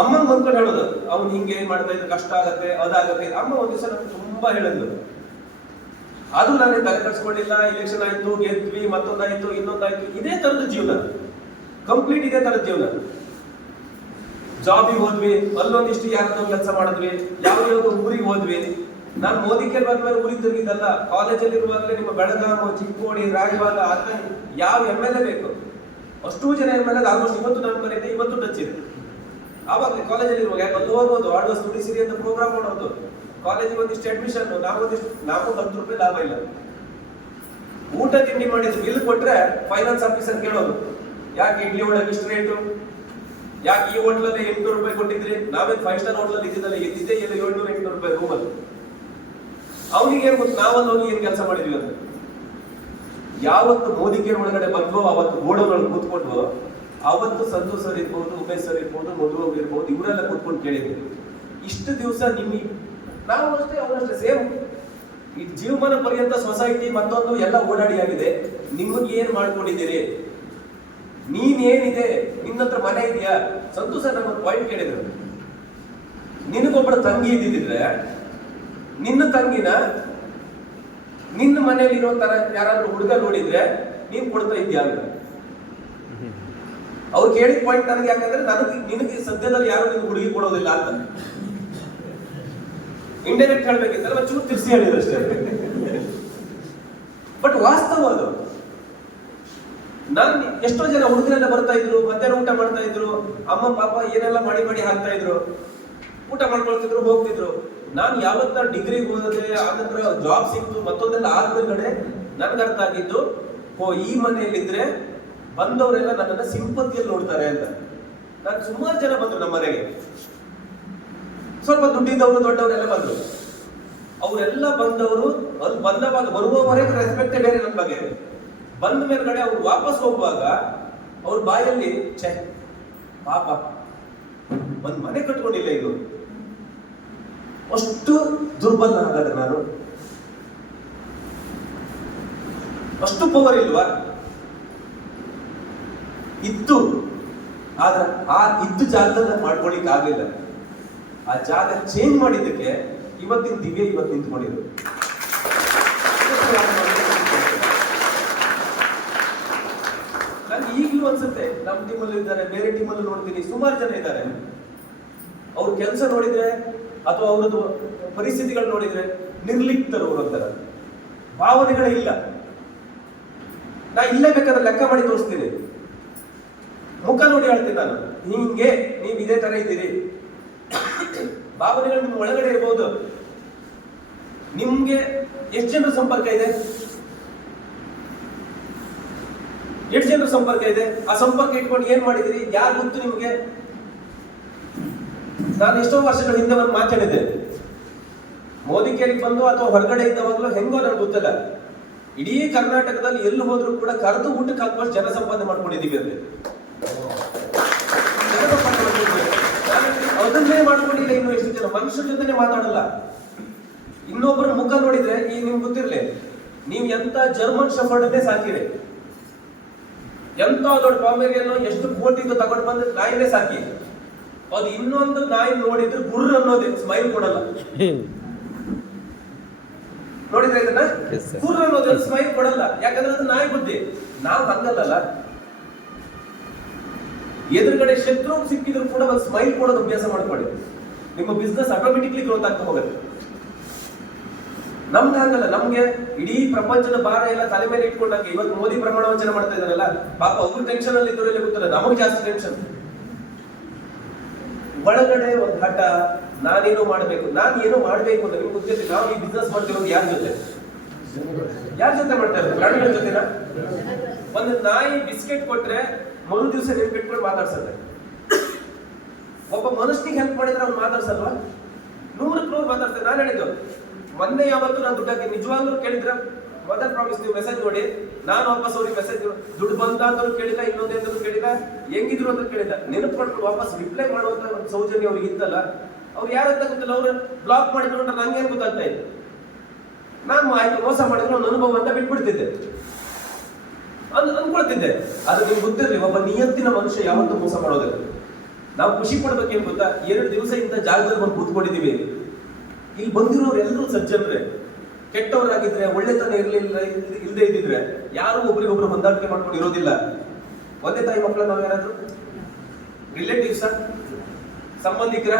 ಅಮ್ಮನ್ ಬಂದ್ಕೊಂಡು ಹೇಳೋದು, ಅವ್ನು ಹಿಂಗೆ ಮಾಡ್ತಾ ಇದ್ರೆ ಕಷ್ಟ ಆಗತ್ತೆ, ಅದಾಗತ್ತೆ. ಅಮ್ಮ ಒಂದ್ ದಿವಸ ನಮ್ಗೆ ತುಂಬಾ ಹೇಳಿದ್ರು. ಅದು ನಾನೇ ತಲೆ ಕಟ್ಸ್ಕೊಂಡಿಲ್ಲ. ಇಲೆಕ್ಷನ್ ಆಯ್ತು, ಗೆದ್ವಿ, ಮತ್ತೊಂದಾಯ್ತು, ಇನ್ನೊಂದಾಯ್ತು, ಇದೇ ತರದ ಜೀವನ, ಕಂಪ್ಲೀಟ್ ಇದೇ ತರದ ಜೀವನ. ಜಾಬಿಗೆ ಹೋದ್ವಿ, ಅಲ್ಲೊಂದಿಷ್ಟು ಯಾರದೋ ಕೆಲಸ ಮಾಡಿದ್ವಿ, ಯಾವ್ಯಾವ್ದು ಊರಿಗೆ ಹೋದ್ವಿ. ನಾನು ಮೋದಿ ಕೇರ್ ಬಂದ್ಮೇಲೆ ಊರಿಗೆ ತಿರುಗಿದ್ದಲ್ಲ, ಕಾಲೇಜಲ್ಲಿ ಇರುವಾಗಲೇ ನಿಮ್ಮ ಬೆಳಗಾಂ, ಚಿಕ್ಕೋಡಿ, ರಾಯಬಾಗ, ಅತ್ತ ಯಾವ MLA ಬೇಕು ಅಷ್ಟೂ ಜನ MLA ಆಲ್ಮೋಸ್ಟ್ ಇವತ್ತು ನನ್ನ ಮನೆಯಿಂದ ಇವತ್ತು ಟಚ್ ಇದೆ. ಆವಾಗಲೇ ಕಾಲೇಜಲ್ಲಿ ಇರುವಾಗ ಯಾಕೆ ಹೋಗೋದು, ಆಳ್ವಾಸ್ ನುಡಿಸಿರಿ ಅಂತ ಪ್ರೋಗ್ರಾಮ್ ಮಾಡೋದು, ಕಾಲೇಜಿಗೆ ಒಂದಿಷ್ಟು ಅಡ್ಮಿಷನ್, ನಾವು 10 ರೂಪಾಯಿ ಲಾಭ ಇಲ್ಲ. ಊಟ ತಿಂಡಿ ಮಾಡಿದ್ರು ಬಿಲ್ ಕೊಟ್ರೆ ಫೈನಾನ್ಸ್ ಆಫೀಸರ್ ಕೇಳೋದು, ಯಾಕೆ ಇಡ್ಲಿ ಒಳಗೆ ಇಷ್ಟು ರೇಟು, ಯಾಕೆ ಈ ಹೋಟ್ಲಲ್ಲಿ 800 ರೂಪಾಯಿ ಕೊಟ್ಟಿದ್ರಿ, ನಾವೇನು 5 ಸ್ಟಾರ್ ಹೋಟ್ಲಲ್ಲಿ ಇದ್ದಿದ್ದಲ್ಲ, ಇದ್ದಿದ್ದೇ 700-800 ರೂಪಾಯಿ ರೂಮಲ್ಲಿ. ಅವನಿಗೆ ಏನ್ ಗೊತ್ತು ನಾವಲ್ಲಿ ಹೋಗಿ ಏನ್ ಕೆಲಸ ಮಾಡಿದ್ವಿ ಅಂತ. ಯಾವತ್ತು ಮೋದಿ ಕೇರ್ ಒಳಗಡೆ ಬಂದ್ವೋ ಅವತ್ತು ಗೋಡೌನ್ ಕೂತ್ಕೊಂಡ್ವೋ ಅವತ್ತು ಸಂತು ಸರ್ ಇರ್ಬೋದು, ಉಮೇಶ್ ಸರ್ ಇರ್ಬೋದು, ಮಧು ಇರ್ಬೋದು, ಇವರೆಲ್ಲ ಕೂತ್ಕೊಂಡು ಕೇಳಿದ್ವಿ, ಇಷ್ಟು ದಿವಸ ನಿಮಗೆ ನಾವು ಅಷ್ಟೇ ಅವರಷ್ಟೇ ಸೇಮ್ ಈ ಜೀವಮಾನ ಪರ್ಯಂತ ಸೊಸೈಟಿ ಮತ್ತೊಂದು ಎಲ್ಲ ಓಡಾಡಿ ಆಗಿದೆ. ನಿಮಗೆ ಏನ್ ಮಾಡ್ಕೊಂಡಿದ್ದೀರಿ, ನೀನೇನಿದೆ, ನಿನ್ನ ಹತ್ರ ಮನೆ ಇದೆಯಾ? ಸಂತು ಸರ್ ನಮ್ಮ ಪಾಯಿಂಟ್ ಕೇಳಿದ್ರು, ನಿನಗೊಬ್ಬಳು ತಂಗಿ ಇದ್ದಿದ್ರೆ ನಿನ್ನ ತಂಗಿನ ನಿನ್ನ ಮನೆಯಲ್ಲಿ ಇರೋ ತರ ಯಾರಾದ್ರೂ ಹುಡುಗ ನೋಡಿದ್ರೆ ನೀನ್ ಕೊಡ್ತಾ ಇದ್ಯಾ ಅಂತ. ಅವ್ರು ಕೇಳಿದ ಪಾಯಿಂಟ್ ನನಗೆ ಯಾಕಂದ್ರೆ ನಿನಗೆ ಸದ್ಯದಲ್ಲಿ ಯಾರು ನಿನ್ ಹುಡುಗಿ ಕೊಡೋದಿಲ್ಲ ಅಂತ ಇಂಡೈರೆಕ್ಟ್ ಹೇಳ್ಬೇಕಿತ್ತಲ್ಲ, ಚೂರು ತಿರ್ಸಿ ಹೇಳಿದ್ರು ಅಷ್ಟೇ. ಬಟ್ ವಾಸ್ತವ ಅದು. ನಾನು ಎಷ್ಟೋ ಜನ ಹುಡುಗರೆಲ್ಲ ಬರ್ತಾ ಇದ್ರು, ಮಧ್ಯಾಹ್ನ ಊಟ ಮಾಡ್ತಾ ಇದ್ರು, ಅಮ್ಮ ಪಾಪ ಏನೆಲ್ಲ ಮಾಡಿ ಹಾಕ್ತಾ ಇದ್ರು, ಊಟ ಮಾಡ್ಕೊಳ್ತಿದ್ರು, ಹೋಗ್ತಿದ್ರು. ನಾನು ಯಾವತ್ತ ಡಿಗ್ರಿಗೆ ಹೋದ್ರೆ, ಆನಂತರ ಜಾಬ್ ಸಿಕ್ತು, ಮತ್ತೊಂದೆಲ್ಲ ಆದ್ಮೇಲೆ ನನ್ಗೆ ಅರ್ಥ ಆಗಿದ್ದು, ಈ ಮನೆಯಲ್ಲಿದ್ರೆ ಬಂದವರೆಲ್ಲ ನನ್ನನ್ನ ಸಿಂಪತಿಯಲ್ಲಿ ನೋಡ್ತಾರೆ ಅಂತ. ನಾನು ಸುಮಾರು ಜನ ಬಂದ್ರು ನಮ್ಮ ಮನೆಗೆ, ಸ್ವಲ್ಪ ದುಡ್ಡಿದ್ದವರು ದೊಡ್ಡವರೆಲ್ಲ ಬಂದ್ರು. ಅವರೆಲ್ಲ ಬಂದವರು ಅಲ್ಲಿ ಬರುವವರೆಗೆ ರೆಸ್ಪೆಕ್ಟೇ ಬೇರೆ ನನ್ನ ಬಗ್ಗೆ. ಬಂದ ಮೇಲ್ಗಡೆ ಅವ್ರು ವಾಪಸ್ ಹೋಗುವಾಗ ಅವ್ರ ಬಾಯಲ್ಲಿ ಛೆ ಪಾಪ ಒಂದ್ ಮನೆ ಕಟ್ಕೊಂಡಿಲ್ಲ ಇದು, ಅಷ್ಟು ದುರ್ಬಲ ಹಾಗಾದ್ರೆ ನಾನು, ಅಷ್ಟು ಪವರ್ ಇಲ್ವಾ? ಇತ್ತು, ಆದ್ರೆ ಆ ಇದ್ದು ಜಾಗದಲ್ಲಿ ಮಾಡ್ಕೊಳಿಕ್ ಆಗ್ಲಿಲ್ಲ. ಆ ಜಾಗ ಚೇಂಜ್ ಮಾಡಿದ್ದಕ್ಕೆ ಇವತ್ತಿನ ದಿವ್ಯ ಇವತ್ತು ನಿಂತ್ಕೊಂಡಿದ್ರು. ನನ್ಗೆ ಈಗಲೂ ಅನ್ಸುತ್ತೆ, ನಮ್ಮ ಟೀಮಲ್ಲೂ ಇದ್ದಾರೆ, ಬೇರೆ ಟೀಮಲ್ಲೂ ನೋಡ್ತೀನಿ, ಸುಮಾರು ಜನ ಇದ್ದಾರೆ. ಅವ್ರ ಕೆಲಸ ನೋಡಿದ್ರೆ ಅಥವಾ ಅವ್ರದ್ದು ಪರಿಸ್ಥಿತಿಗಳು ನೋಡಿದ್ರೆ ನಿರ್ಲಿಪ್ತರು, ಅವರಂತರ ಭಾವನೆಗಳೇ ಇಲ್ಲ. ನಾ ಇಲ್ಲೇ ಬೇಕಾದ್ರೆ ಲೆಕ್ಕ ಮಾಡಿ ತೋರಿಸ್ತೀನಿ, ಮುಖ ನೋಡಿ ಹೇಳ್ತೀನಿ ನಾನು, ಹಿಂಗೆ ನೀವು ಇದೇ ತರ ಇದ್ದೀರಿ. ಭಾವನೆಗಳು ನಿಮ್ಮ ಒಳಗಡೆ ಇರಬಹುದು. ನಿಮ್ಗೆ ಎಷ್ಟು ಜನರ ಸಂಪರ್ಕ ಇದೆ, ಎಷ್ಟು ಜನರ ಸಂಪರ್ಕ ಇದೆ, ಆ ಸಂಪರ್ಕ ಇಟ್ಕೊಂಡು ಏನ್ ಮಾಡಿದಿರಿ, ಯಾರು ಗೊತ್ತು ನಿಮ್ಗೆ? ನಾನು ಎಷ್ಟೋ ವರ್ಷಗಳ ಹಿಂದೆ ಒಂದು ಮಾತಾಡಿದ್ದೆ, ಮೋದಿ ಕೇರಿಗೆ ಬಂದು ಅಥವಾ ಹೊರಗಡೆ ಇದ್ದವಾಗ್ಲೂ ಹೆಂಗೋ ನನಗೆ ಗೊತ್ತಿಲ್ಲ, ಇಡೀ ಕರ್ನಾಟಕದಲ್ಲಿ ಎಲ್ಲಿ ಹೋದ್ರು ಕೂಡ ಕರೆದು ಊಟಕ್ಕೆ ಹಾಕುವಷ್ಟು ಜನ ಸಂಪಾದನೆ ಮಾಡ್ಕೊಂಡಿದ್ದೀವಿ ಅಂತ. ಅದನ್ನೇ ಮಾಡ್ಕೊಂಡಿಲ್ಲ. ಇನ್ನು ಎಷ್ಟು ಜನ ಮನುಷ್ಯರ ಜೊತೆನೆ ಮಾತಾಡಲ್ಲ. ಇನ್ನೊಬ್ಬರ ಮುಖ ನೋಡಿದ್ರೆ ಈಗ ನಿಮ್ಗೆ ಗೊತ್ತಿರ್ಲಿ, ನೀವು ಎಂತ ಜರ್ಮನ್ ಶೆಫರ್ಡ್ನೇ ಸಾಕಿರಿ, ಎಂತ ದೊಡ್ಡ ಪಾಮೇರಿಯನ್ನು ಎಷ್ಟು ಕೋಟಿಂದ ತಗೊಂಡು ಬಂದ ನಾಯಿನೇ ಸಾಕಿ, ಅದು ಇನ್ನೊಂದು ನಾಯಿ ನೋಡಿದ್ರೆ ಗುರ್ರ ಅನ್ನೋದೇ ಸ್ಮೈಲ್ ಕೊಡಲ್ಲ. ನೋಡಿದ್ರೆ ಇದನ್ನ ಪೂರ್ಣ ಅನ್ನೋದು ಸ್ಮೈಲ್ ಕೊಡಲ್ಲ, ಯಾಕಂದ್ರೆ ಅದು ನಾಯಿ ಬುದ್ಧಿ. ನಾವು ಹಂಗಲ್ಲ. ಎದುರುಗಡೆ ಶತ್ರು ಸಿಕ್ಕಿದ್ರು ಕೂಡ ಒಂದು ಸ್ಮೈಲ್ ಕೊಡೋದು ಅಭ್ಯಾಸ ಮಾಡ್ಕೊಳ್ಳಿ, ನಿಮ್ಮ ಬಿಸ್ನೆಸ್ ಆಟೋಮೆಟಿಕ್ಲಿ ಗ್ರೋತ್ ಆಗ್ತಾ ಹೋಗುತ್ತೆ. ನಮ್ಗೆ ಹಂಗಲ್ಲ, ನಮ್ಗೆ ಇಡೀ ಪ್ರಪಂಚದ ಭಾರ ಎಲ್ಲ ತಲೆ ಮೇಲೆ ಇಟ್ಕೊಂಡಂಗೆ. ಇವತ್ತು ಮೋದಿ ಪ್ರಮಾಣ ವಚನ ಮಾಡ್ತಾ ಇದಾರಲ್ಲ, ಪಾಪ ಅವ್ರು ಟೆನ್ಷನ್ ಅಲ್ಲಿ ಇದ್ರಲ್ಲಿ ಗೊತ್ತಿಲ್ಲ, ನಮಗೆ ಜಾಸ್ತಿ ಟೆನ್ಷನ್. ಒಳಗಡೆ ಒಂದು ಹಠ, ನಾನೇನೋ ಮಾಡ್ಬೇಕು ಅಂತ ನಿಮ್ಗೆ ಗೊತ್ತಿಲ್ಲ. ನಾವು ಈ ಬಿಸ್ನೆಸ್ ಮಾಡ್ತಿರೋದು ಯಾರ ಜೊತೆ ಮಾಡ್ತಾ ಇರೋದು? ಪ್ರಾಣಿಗಳ ಜೊತೆನಾ? ಒಂದು ನಾಯಿ ಬಿಸ್ಕೆಟ್ ಕೊಟ್ರೆ ಮರು ದಿವಸ ನೆನ್ಪಿಟ್ಕೊಂಡು ಮಾತಾಡ್ಸತ್ತೆ. ಒಬ್ಬ ಮನುಷ್ಯನಿಗೆ ಹೆಲ್ಪ್ ಮಾಡಿದ್ರೆ ಅವ್ನು ಮಾತಾಡ್ಸಲ್ವಾ? 100 ಮಾತಾಡ್ತಾರೆ. ನಾನು ಹೇಳಿದ್ದು ಮೊನ್ನೆ ಯಾವತ್ತು ನಾನು ದುಡ್ಡು ಹಾಕಿ ನಿಜವಾಗ್ಲೂ ಕೇಳಿದ್ರೆ ಮದರ್ ಪ್ರಾಮಿಸ್ ನೀವು ಮೆಸೇಜ್ ನೋಡಿ, ನಾನು ವಾಪಸ್ ಅವ್ರಿಗೆ ಮೆಸೇಜ್ ದುಡ್ಡು ಬಂತ ಅಂತ ಕೇಳಿಲ್ಲ, ಇನ್ನೊಂದೇನಾದ್ರು ಕೇಳಿಲ್ಲ, ಹೆಂಗಿದ್ರು ಅಂತ ಕೇಳಿಲ್ಲ, ನೆನಪು ಮಾಡ್ಕೊಂಡು ವಾಪಸ್ ರಿಪ್ಲೈ ಮಾಡುವಂತ ಒಂದು ಸೌಜನ್ಯ ಅವ್ರಿಗೆ ಇತ್ತಲ್ಲ. ಅವ್ರು ಯಾರಂತ ಗೊತ್ತಿಲ್ಲ, ಅವ್ರು ಬ್ಲಾಕ್ ಮಾಡಿಕೊಂಡ್ರೆ ನಂಗೇನು ಗೊತ್ತಾಗ್ತಾ ಇದೆ. ನಾನು ಆಯ್ತು ಮೋಸ ಮಾಡಿದ್ರೆ ಒಂದು ಅನುಭವ ಅಂತ ಬಿಟ್ಬಿಡ್ತಿದ್ದೆ, ಅನ್ಕೊಳ್ತಿದ್ದೆ. ಅದು ನಿಮ್ಗೆ ಗೊತ್ತಿರಲಿ, ಒಬ್ಬ ನಿಯತ್ತಿನ ಮನುಷ್ಯ ಯಾವತ್ತೂ ಮೋಸ ಮಾಡೋದಿಲ್ಲ. ನಾವು ಖುಷಿ ಪಡ್ಬೇಕೇನು ಗೊತ್ತಾ, 2 ದಿವಸ ಇಂಥ ಜಾಗದಲ್ಲಿ ಬಂದು ಕೂತ್ಕೊಂಡಿದೀವಿ. ಇಲ್ಲಿ ಬಂದಿರೋರು ಎಲ್ಲರೂ ಸಜ್ಜನ್ರೆ. ಕೆಟ್ಟವರಾಗಿದ್ರೆ, ಒಳ್ಳೆತನ ಇಲ್ಲದೆ ಇದ್ದಿದ್ರೆ ಯಾರು ಒಬ್ರಿಗೊಬ್ರು ಹೊಂದಾಣಿಕೆ ಮಾಡ್ಕೊಂಡು ಇರೋದಿಲ್ಲ. ಒಂದೇ ತಾಯಿ ಮಕ್ಕಳ ನಾವು ಯಾರಾದ್ರೂ ರಿಲೇಟಿವ್ಸ, ಸಂಬಂಧಿಕರ,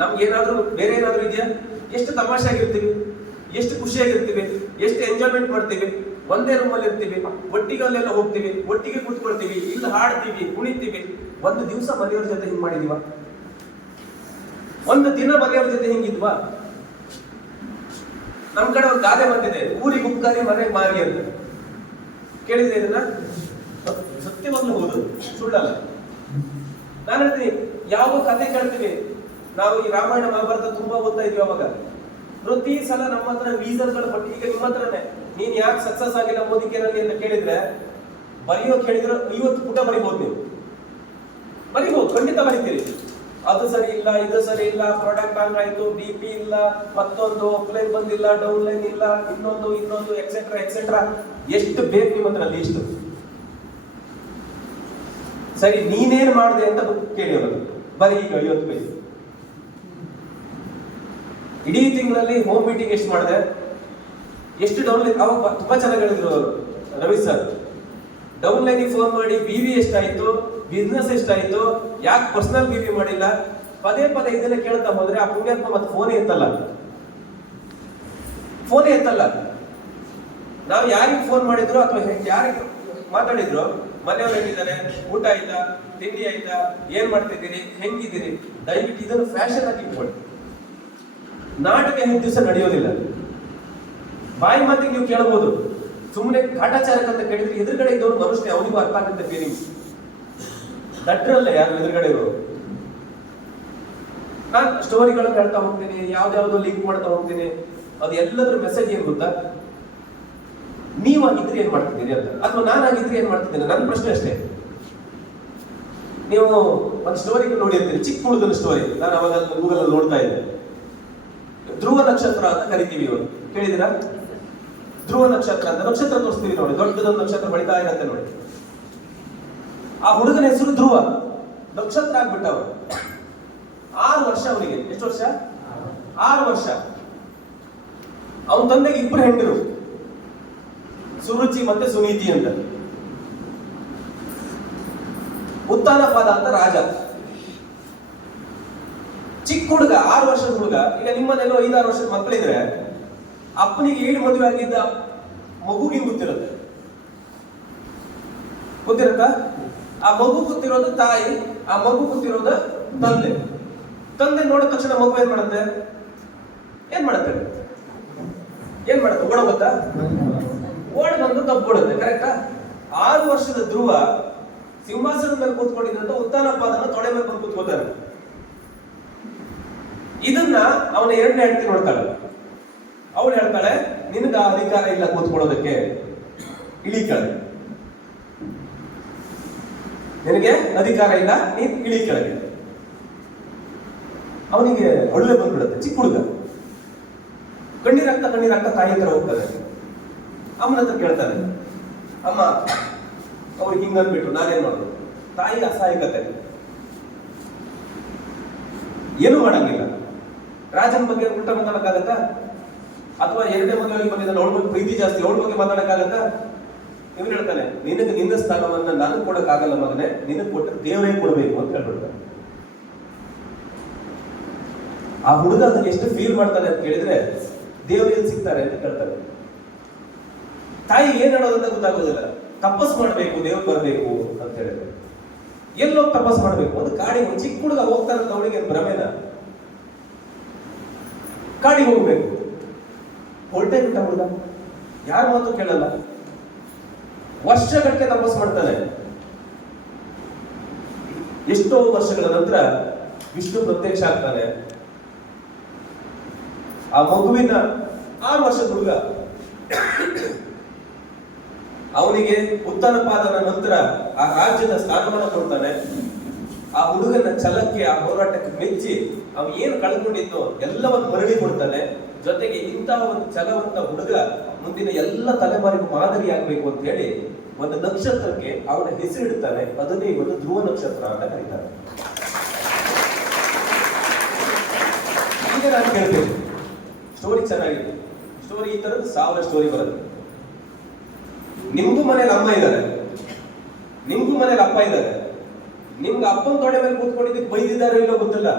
ನಮ್ಗೆ ಏನಾದ್ರೂ ಬೇರೆ ಏನಾದ್ರೂ ಇದೆಯಾ? ಎಷ್ಟು ತಮಾಷೆ ಆಗಿರ್ತೀವಿ, ಎಷ್ಟು ಖುಷಿಯಾಗಿರ್ತೀವಿ, ಎಷ್ಟು ಎಂಜಾಯ್ಮೆಂಟ್ ಮಾಡ್ತೀವಿ. ಒಂದೇ ರೂಮಲ್ಲಿ ಇರ್ತೀವಿ, ಒಟ್ಟಿಗೆ ಅಲ್ಲೆಲ್ಲ ಹೋಗ್ತೀವಿ, ಒಟ್ಟಿಗೆ ಕೂತ್ಕೊಳ್ತೀವಿ, ಇಲ್ಲಿ ಹಾಡ್ತೀವಿ, ಕುಣಿತೀವಿ. ಒಂದು ದಿವಸ ಮನೆಯವ್ರ ಜೊತೆ ಹಿಂಗ್ ಮಾಡಿದೀವ? ಒಂದು ದಿನ ಮನೆಯವ್ರ ಜೊತೆ ಹಿಂಗಿದ್ವಾ? ನಮ್ ಕಡೆ ಒಂದು ಗಾದೆ ಬಂದಿದೆ, ಊರಿಗೆ ಉಪ್ಕಾರಿ ಮನೆಗೆ ಮಾರಿ ಅಂತ. ಕೇಳಿದ್ರೆ ಇದನ್ನ? ಸತ್ಯವಾಗ್ಲೂ ಹೌದು, ಸುಳ್ಳಲ್ಲ. ನಾನು ಹೇಳ್ತೀನಿ, ಯಾವ ಕಥೆ ಕೇಳ್ತೀವಿ ನಾವು, ಈ ರಾಮಾಯಣ ಮಹಾಭಾರತ ತುಂಬಾ ಓದ್ತಾ ಇದ್ವಿ ಅವಾಗ. ಪ್ರತಿ ಸಲ ನಮ್ಮ ಹತ್ರ ರೀಸನ್ಗಳು ಬಟ್ ಈಗ ನಿಮ್ಮ ಹತ್ರನೇ, ನೀನ್ ಯಾಕೆ ಸಕ್ಸಸ್ ಆಗಿಲ್ಲ ಮೋದಿಕೆನಲ್ಲಿ ಅಂತ ಕೇಳಿದ್ರೆ, ಬರೆಯೋಕೆ ಹೇಳಿದ್ರೆ 50 ಪುಟ ಬರಿಬಹುದು. ನೀವು ಬರಿಬಹುದು, ಖಂಡಿತ ಬರಿತೀರಿ. ಅದು ಸರಿ ಇಲ್ಲ, ಇದು ಸರಿ ಇಲ್ಲ, ಪ್ರಾಡಕ್ಟ್ ಹಂಗಾಯ್ತು, DP ಇಲ್ಲ, ಮತ್ತೊಂದು ಅಪ್ಲೈನ್ ಬಂದಿಲ್ಲ, ಡೌನ್ ಲೈನ್ ಇಲ್ಲ, ಇನ್ನೊಂದು ಎಕ್ಸೆಟ್ರಾ ಎಷ್ಟು ಬೇಕು ನಿಮ್ಮ ಹತ್ರ ಲೀಸ್ಟ್. ಸರಿ, ನೀನೇನ್ ಮಾಡಿದೆ ಅಂತ ಕೇಳಿ ಅವನು, ಬರೀ ಈಗ 50 ಪೇಜ್. ಇಡೀ ತಿಂಗಳಲ್ಲಿ ಹೋಮ್ ಮೀಟಿಂಗ್ ಎಷ್ಟು ಮಾಡಿದೆ, ಎಷ್ಟು ಡೌನ್ ಲೈನ್. ಅವಾಗ ತುಂಬಾ ಚೆನ್ನಾಗಿ ಹೇಳಿದ್ರು Ravi sir, down line phone ಮಾಡಿ BV ಎಷ್ಟಾಯ್ತು, ಬಿಸ್ನೆಸ್ ಎಷ್ಟಾಯ್ತು, ಯಾಕೆ ಪರ್ಸನಲ್ BV ಮಾಡಿಲ್ಲ, ಪದೇ ಇದನ್ನ ಕೇಳ್ತಾ ಹೋದ್ರೆ ಆ ಪುಣ್ಯಾತ್ಮ ಮತ್ತೆ ಫೋನೇ ಎತ್ತಲ್ಲ. ನಾವು ಯಾರಿಗೆ ಫೋನ್ ಮಾಡಿದ್ರು ಅಥವಾ ಯಾರಿಗೆ ಮಾತಾಡಿದ್ರು, ಮನೆಯವ್ರು ಹೇಗಿದ್ದಾರೆ, ಊಟ ಆಯ್ತಾ, ತಿಂಡಿ ಆಯ್ತಾ, ಏನ್ ಮಾಡ್ತಿದ್ದೀರಿ, ಹೆಂಗಿದ್ದೀರಿ, ದಯವಿಟ್ಟು ಇದನ್ನು ಫ್ಯಾಷನ್ ಆಗಿ ಇಟ್ಕೊಳ್ಳಿ. ನಾಟಕ 5 ದಿವಸ ನಡೆಯೋದಿಲ್ಲ. ಬಾಯಿ ಮಾತಿಗೆ ನೀವು ಕೇಳಬಹುದು, ಸುಮ್ಮನೆ ಕಾಟಾಚಾರಕ ಅಂತ ಕೇಳಿದ್ರೆ ಎದುರುಗಡೆ ಇದ್ದವ್ರು ಮನುಷ್ಯ, ಅವನಿಗೂ ಅರ್ಥ ಆಗುತ್ತೆ ಫೀಲಿಂಗ್ಸ್. ದಟ್ರಲ್ಲ ಯಾರು ಎದುರುಗಡೆ ಇರೋರು. ನಾನು ಸ್ಟೋರಿಗಳನ್ನು ಹೇಳ್ತಾ ಹೋಗ್ತೀನಿ, ಯಾವ್ದಾವ್ದು ಲಿಂಕ್ ಮಾಡ್ತಾ ಹೋಗ್ತೀನಿ. ಅದು ಎಲ್ಲದ್ರ ಮೆಸೇಜ್ ಏನ್ ಗೊತ್ತಾ, ನೀವಾಗಿದ್ರೆ ಏನ್ ಮಾಡ್ತಿದ್ದೀರಿ ಅಂತ, ಅಥವಾ ನಾನಾಗಿದ್ರೆ ಏನ್ ಮಾಡ್ತಿದ್ದೀನಿ, ನನ್ನ ಪ್ರಶ್ನೆ ಅಷ್ಟೇ. ನೀವು ಒಂದು ಸ್ಟೋರಿ ನೋಡಿರ್ತೀರಿ, ಚಿಕ್ಕ ಹುಡುಗನ ಸ್ಟೋರಿ. ನಾನು ಅವಾಗ ಗೂಗಲ್ ಅಲ್ಲಿ ನೋಡ್ತಾ ಇದ್ದೆ. ಧ್ರುವ ನಕ್ಷತ್ರ ಅಂತ ಕರಿತೀವಿ ಇವರು, ಕೇಳಿದಿರಾ? ಧ್ರುವ ನಕ್ಷತ್ರ ಅಂತ ನಕ್ಷತ್ರ ತೋರಿಸ್ತೀವಿ ನೋಡಿ, ದೊಡ್ಡದೊಂದು ನಕ್ಷತ್ರ ಬೆಳಿತಾ ಇರತ್ತೆ ನೋಡಿ. ಆ ಹುಡುಗನ ಹೆಸರು ಧ್ರುವ, ನಕ್ಷತ್ರ ಆಗ್ಬಿಟ್ಟವ. 6 ವರ್ಷ ಅವನಿಗೆ. ಎಷ್ಟು ವರ್ಷ? 6 ವರ್ಷ. ಅವನ ತಂದೆಗೆ 2 ಹೆಂಡರು, ಸುರುಚಿ ಮತ್ತೆ ಸುನೀತಿ ಅಂತ. ಉತ್ತಾನಪಾದ ಅಂತ ರಾಜ. ಚಿಕ್ಕ ಹುಡುಗ, 6 ವರ್ಷದ ಹುಡುಗ. ಈಗ ನಿಮ್ಮನೆಲ್ಲೋ 5-6 ವರ್ಷದ ಮಕ್ಕಳಿದ್ರೆ ಅಪ್ಪನಿಗೆ 7 ಮದುವೆ ಆಗಿದ್ದ ಮಗುಗೆ ಗೊತ್ತಿರುತ್ತಾ? ಆ ಮಗು ಗೊತ್ತಿರೋದು ತಾಯಿ, ಆ ಮಗು ಗೊತ್ತಿರೋದು ತಂದೆ ನೋಡಿದ ತಕ್ಷಣ ಮಗು ಏನ್ ಮಾಡುತ್ತೆ? ಓಡ ಗೊತ್ತಾ? ಓಡ್ ಬಂದು ತಪ್ಪುಡುತ್ತೆ. ಕರೆಕ್ಟಾ? 6 ವರ್ಷದ ಧ್ರುವ ಸಿಂಹಾಸನದ ಮೇಲೆ ಕೂತ್ಕೊಂಡಿದ್ದಂತ ಉತ್ತಾನಪಾದನ ತೊಡೆ ಮೇಲೆ ಬಂದು ಕೂತ್ಕೋತಾನೆ. ಇದನ್ನ ಅವನ 2ನೇ ಹೆಂಡತಿ ನೋಡ್ತಾಳೆ. ಅವಳು ಹೇಳ್ತಾಳೆ, ನಿನಗ ಅಧಿಕಾರ ಇಲ್ಲ ಕೂತ್ಕೊಳ್ಳೋದಕ್ಕೆ, ಇಳಿ ಕೆಳಗೆ. ನಿನಗೆ ಅಧಿಕಾರ ಇಲ್ಲ, ನೀನ್ ಇಳಿ ಕೆಳಗೆ. ಅವನಿಗೆ ಒಳ್ಳೆ ಬಂದ್ಬಿಡುತ್ತೆ. ಚಿಕ್ಕ ಹುಡುಗ, ಕಣ್ಣೀರಾಗ್ತಾ ತಾಯಿ ಹತ್ರ ಹೋಗ್ತಾರೆ. ಅಮ್ಮನ ಹತ್ರ ಕೇಳ್ತಾರೆ, ಅಮ್ಮ ಅವ್ರಿಗೆ ಹಿಂಗನ್ಬಿಟ್ರು, ನಾನೇನ್ ಮಾಡೋದು? ತಾಯಿ ಅಸಹಾಯಕತೆ, ಏನು ಮಾಡಂಗಿಲ್ಲ. ರಾಜನ ಬಗ್ಗೆ ಉಲ್ಟಾ ಮಾತಾಡಕ್ಕಾಗತ್ತಾ? ಅಥವಾ ಎರಡನೇ ಮದುವೆಗೆ ಬಂದಿದ್ದಾನೆ, ಅವಳ ಬಗ್ಗೆ ಪ್ರೀತಿ ಜಾಸ್ತಿ, ಅವಳ ಬಗ್ಗೆ ಮಾತಾಡಕ್ಕಾಗತ್ತ? ಇವನು ಹೇಳ್ತಾನೆ, ನಿನಗೆ ನಿನ್ನ ಸ್ಥಾನವನ್ನ ನನಗೆ ಕೊಡಕ್ಕಾಗಲ್ಲ ಮಗನೇ, ನಿನಗೆ ಕೊಟ್ಟರೆ ದೇವರೇ ಕೊಡಬೇಕು ಅಂತ ಹೇಳ್ಬಿಡ್ತಾನೆ. ಆ ಹುಡುಗ ಅದನ್ನ ಎಷ್ಟು ಫೀಲ್ ಮಾಡ್ತಾನೆ ಅಂತ ಕೇಳಿದ್ರೆ, ದೇವರು ಎಲ್ಲಿ ಸಿಗ್ತಾರೆ ಅಂತ ಕೇಳ್ತಾನೆ. ತಾಯಿ ಏನ್ ಹೇಳೋದಂತ ಗೊತ್ತಾಗೋದಿಲ್ಲ. ತಪಸ್ ಮಾಡ್ಬೇಕು, ದೇವ್ರು ಬರ್ಬೇಕು ಅಂತ ಹೇಳಿದ್ರೆ ಎಲ್ಲೋಗಿ ತಪಸ್ ಮಾಡ್ಬೇಕು? ಒಂದು ಕಾಡಿಗೆ, ಒಂದು ಚಿಕ್ಕ ಹುಡುಗ ಹೋಗ್ತಾರಂತ ಅವಳಿಗೆ ಭ್ರಮೆನ, ಕಾಡಿಗೆ ಹೋಗ್ಬೇಕು. ಹೊರಟೇ ಬಿಟ್ಟ ಹುಡುಗ, ಯಾರ ಮಾತು ಕೇಳಲ್ಲ, ವರ್ಷಗಟ್ಟಲೆ ತಪಸ್ ಮಾಡ್ತಾನೆ. ಎಷ್ಟೋ ವರ್ಷಗಳ ನಂತರ ವಿಷ್ಣು ಪ್ರತ್ಯಕ್ಷ ಆಗ್ತಾನೆ. ಆ ಮಗುವಿನ 6 ವರ್ಷದ ಹುಡುಗ, ಅವನಿಗೆ ಉತ್ತನಪಾದನ ನಂತರ ಆ ರಾಜ್ಯದ ಸ್ಥಾನಮಾನ ಕೊಡ್ತಾನೆ. ಆ ಹುಡುಗನ ಛಲಕ್ಕೆ, ಆ ಹೋರಾಟಕ್ಕೆ ಮೆಚ್ಚಿ ಅವ ಏನು ಕಳ್ಕೊಂಡಿದ್ದು ಎಲ್ಲವನ್ನು ಮರಳಿ ಕೊಡ್ತಾನೆ. ಜೊತೆಗೆ ಇಂತಹ ಒಂದು ಛಲವಂತ ಹುಡುಗ ಮುಂದಿನ ಎಲ್ಲ ತಲೆಮಾರಿಗೂ ಮಾದರಿ ಆಗ್ಬೇಕು ಅಂತ ಹೇಳಿ ಒಂದು ನಕ್ಷತ್ರಕ್ಕೆ ಅವನ ಹೆಸರಿಡ್ತಾನೆ. ಅದನ್ನೇ ಇವತ್ತು ಧ್ರುವ ನಕ್ಷತ್ರ ಅಂತ ಕರೀತಾರೆ. ಈಗ ನಾನು ಕೇಳ್ತೇನೆ, ಸ್ಟೋರಿ ಚೆನ್ನಾಗಿದೆ, ಸ್ಟೋರಿ ಈ ತರದ 1000 ಸ್ಟೋರಿ ಬರುತ್ತೆ. ನಿಮ್ಗೂ ಮನೇಲಿ ಅಮ್ಮ ಇದ್ದಾರೆ, ನಿಮ್ಗೂ ಮನೇಲಿ ಅಪ್ಪ ಇದ್ದಾರೆ. ನಿಮ್ಗೆ ಅಪ್ಪನ ತೊಡೆ ಮೇಲೆ ಕೂತ್ಕೊಂಡಿದ್ದಕ್ಕೆ ಬೈದಿದ್ದಾರೆ ಇಲ್ಲೋ ಗೊತ್ತಿಲ್ಲ.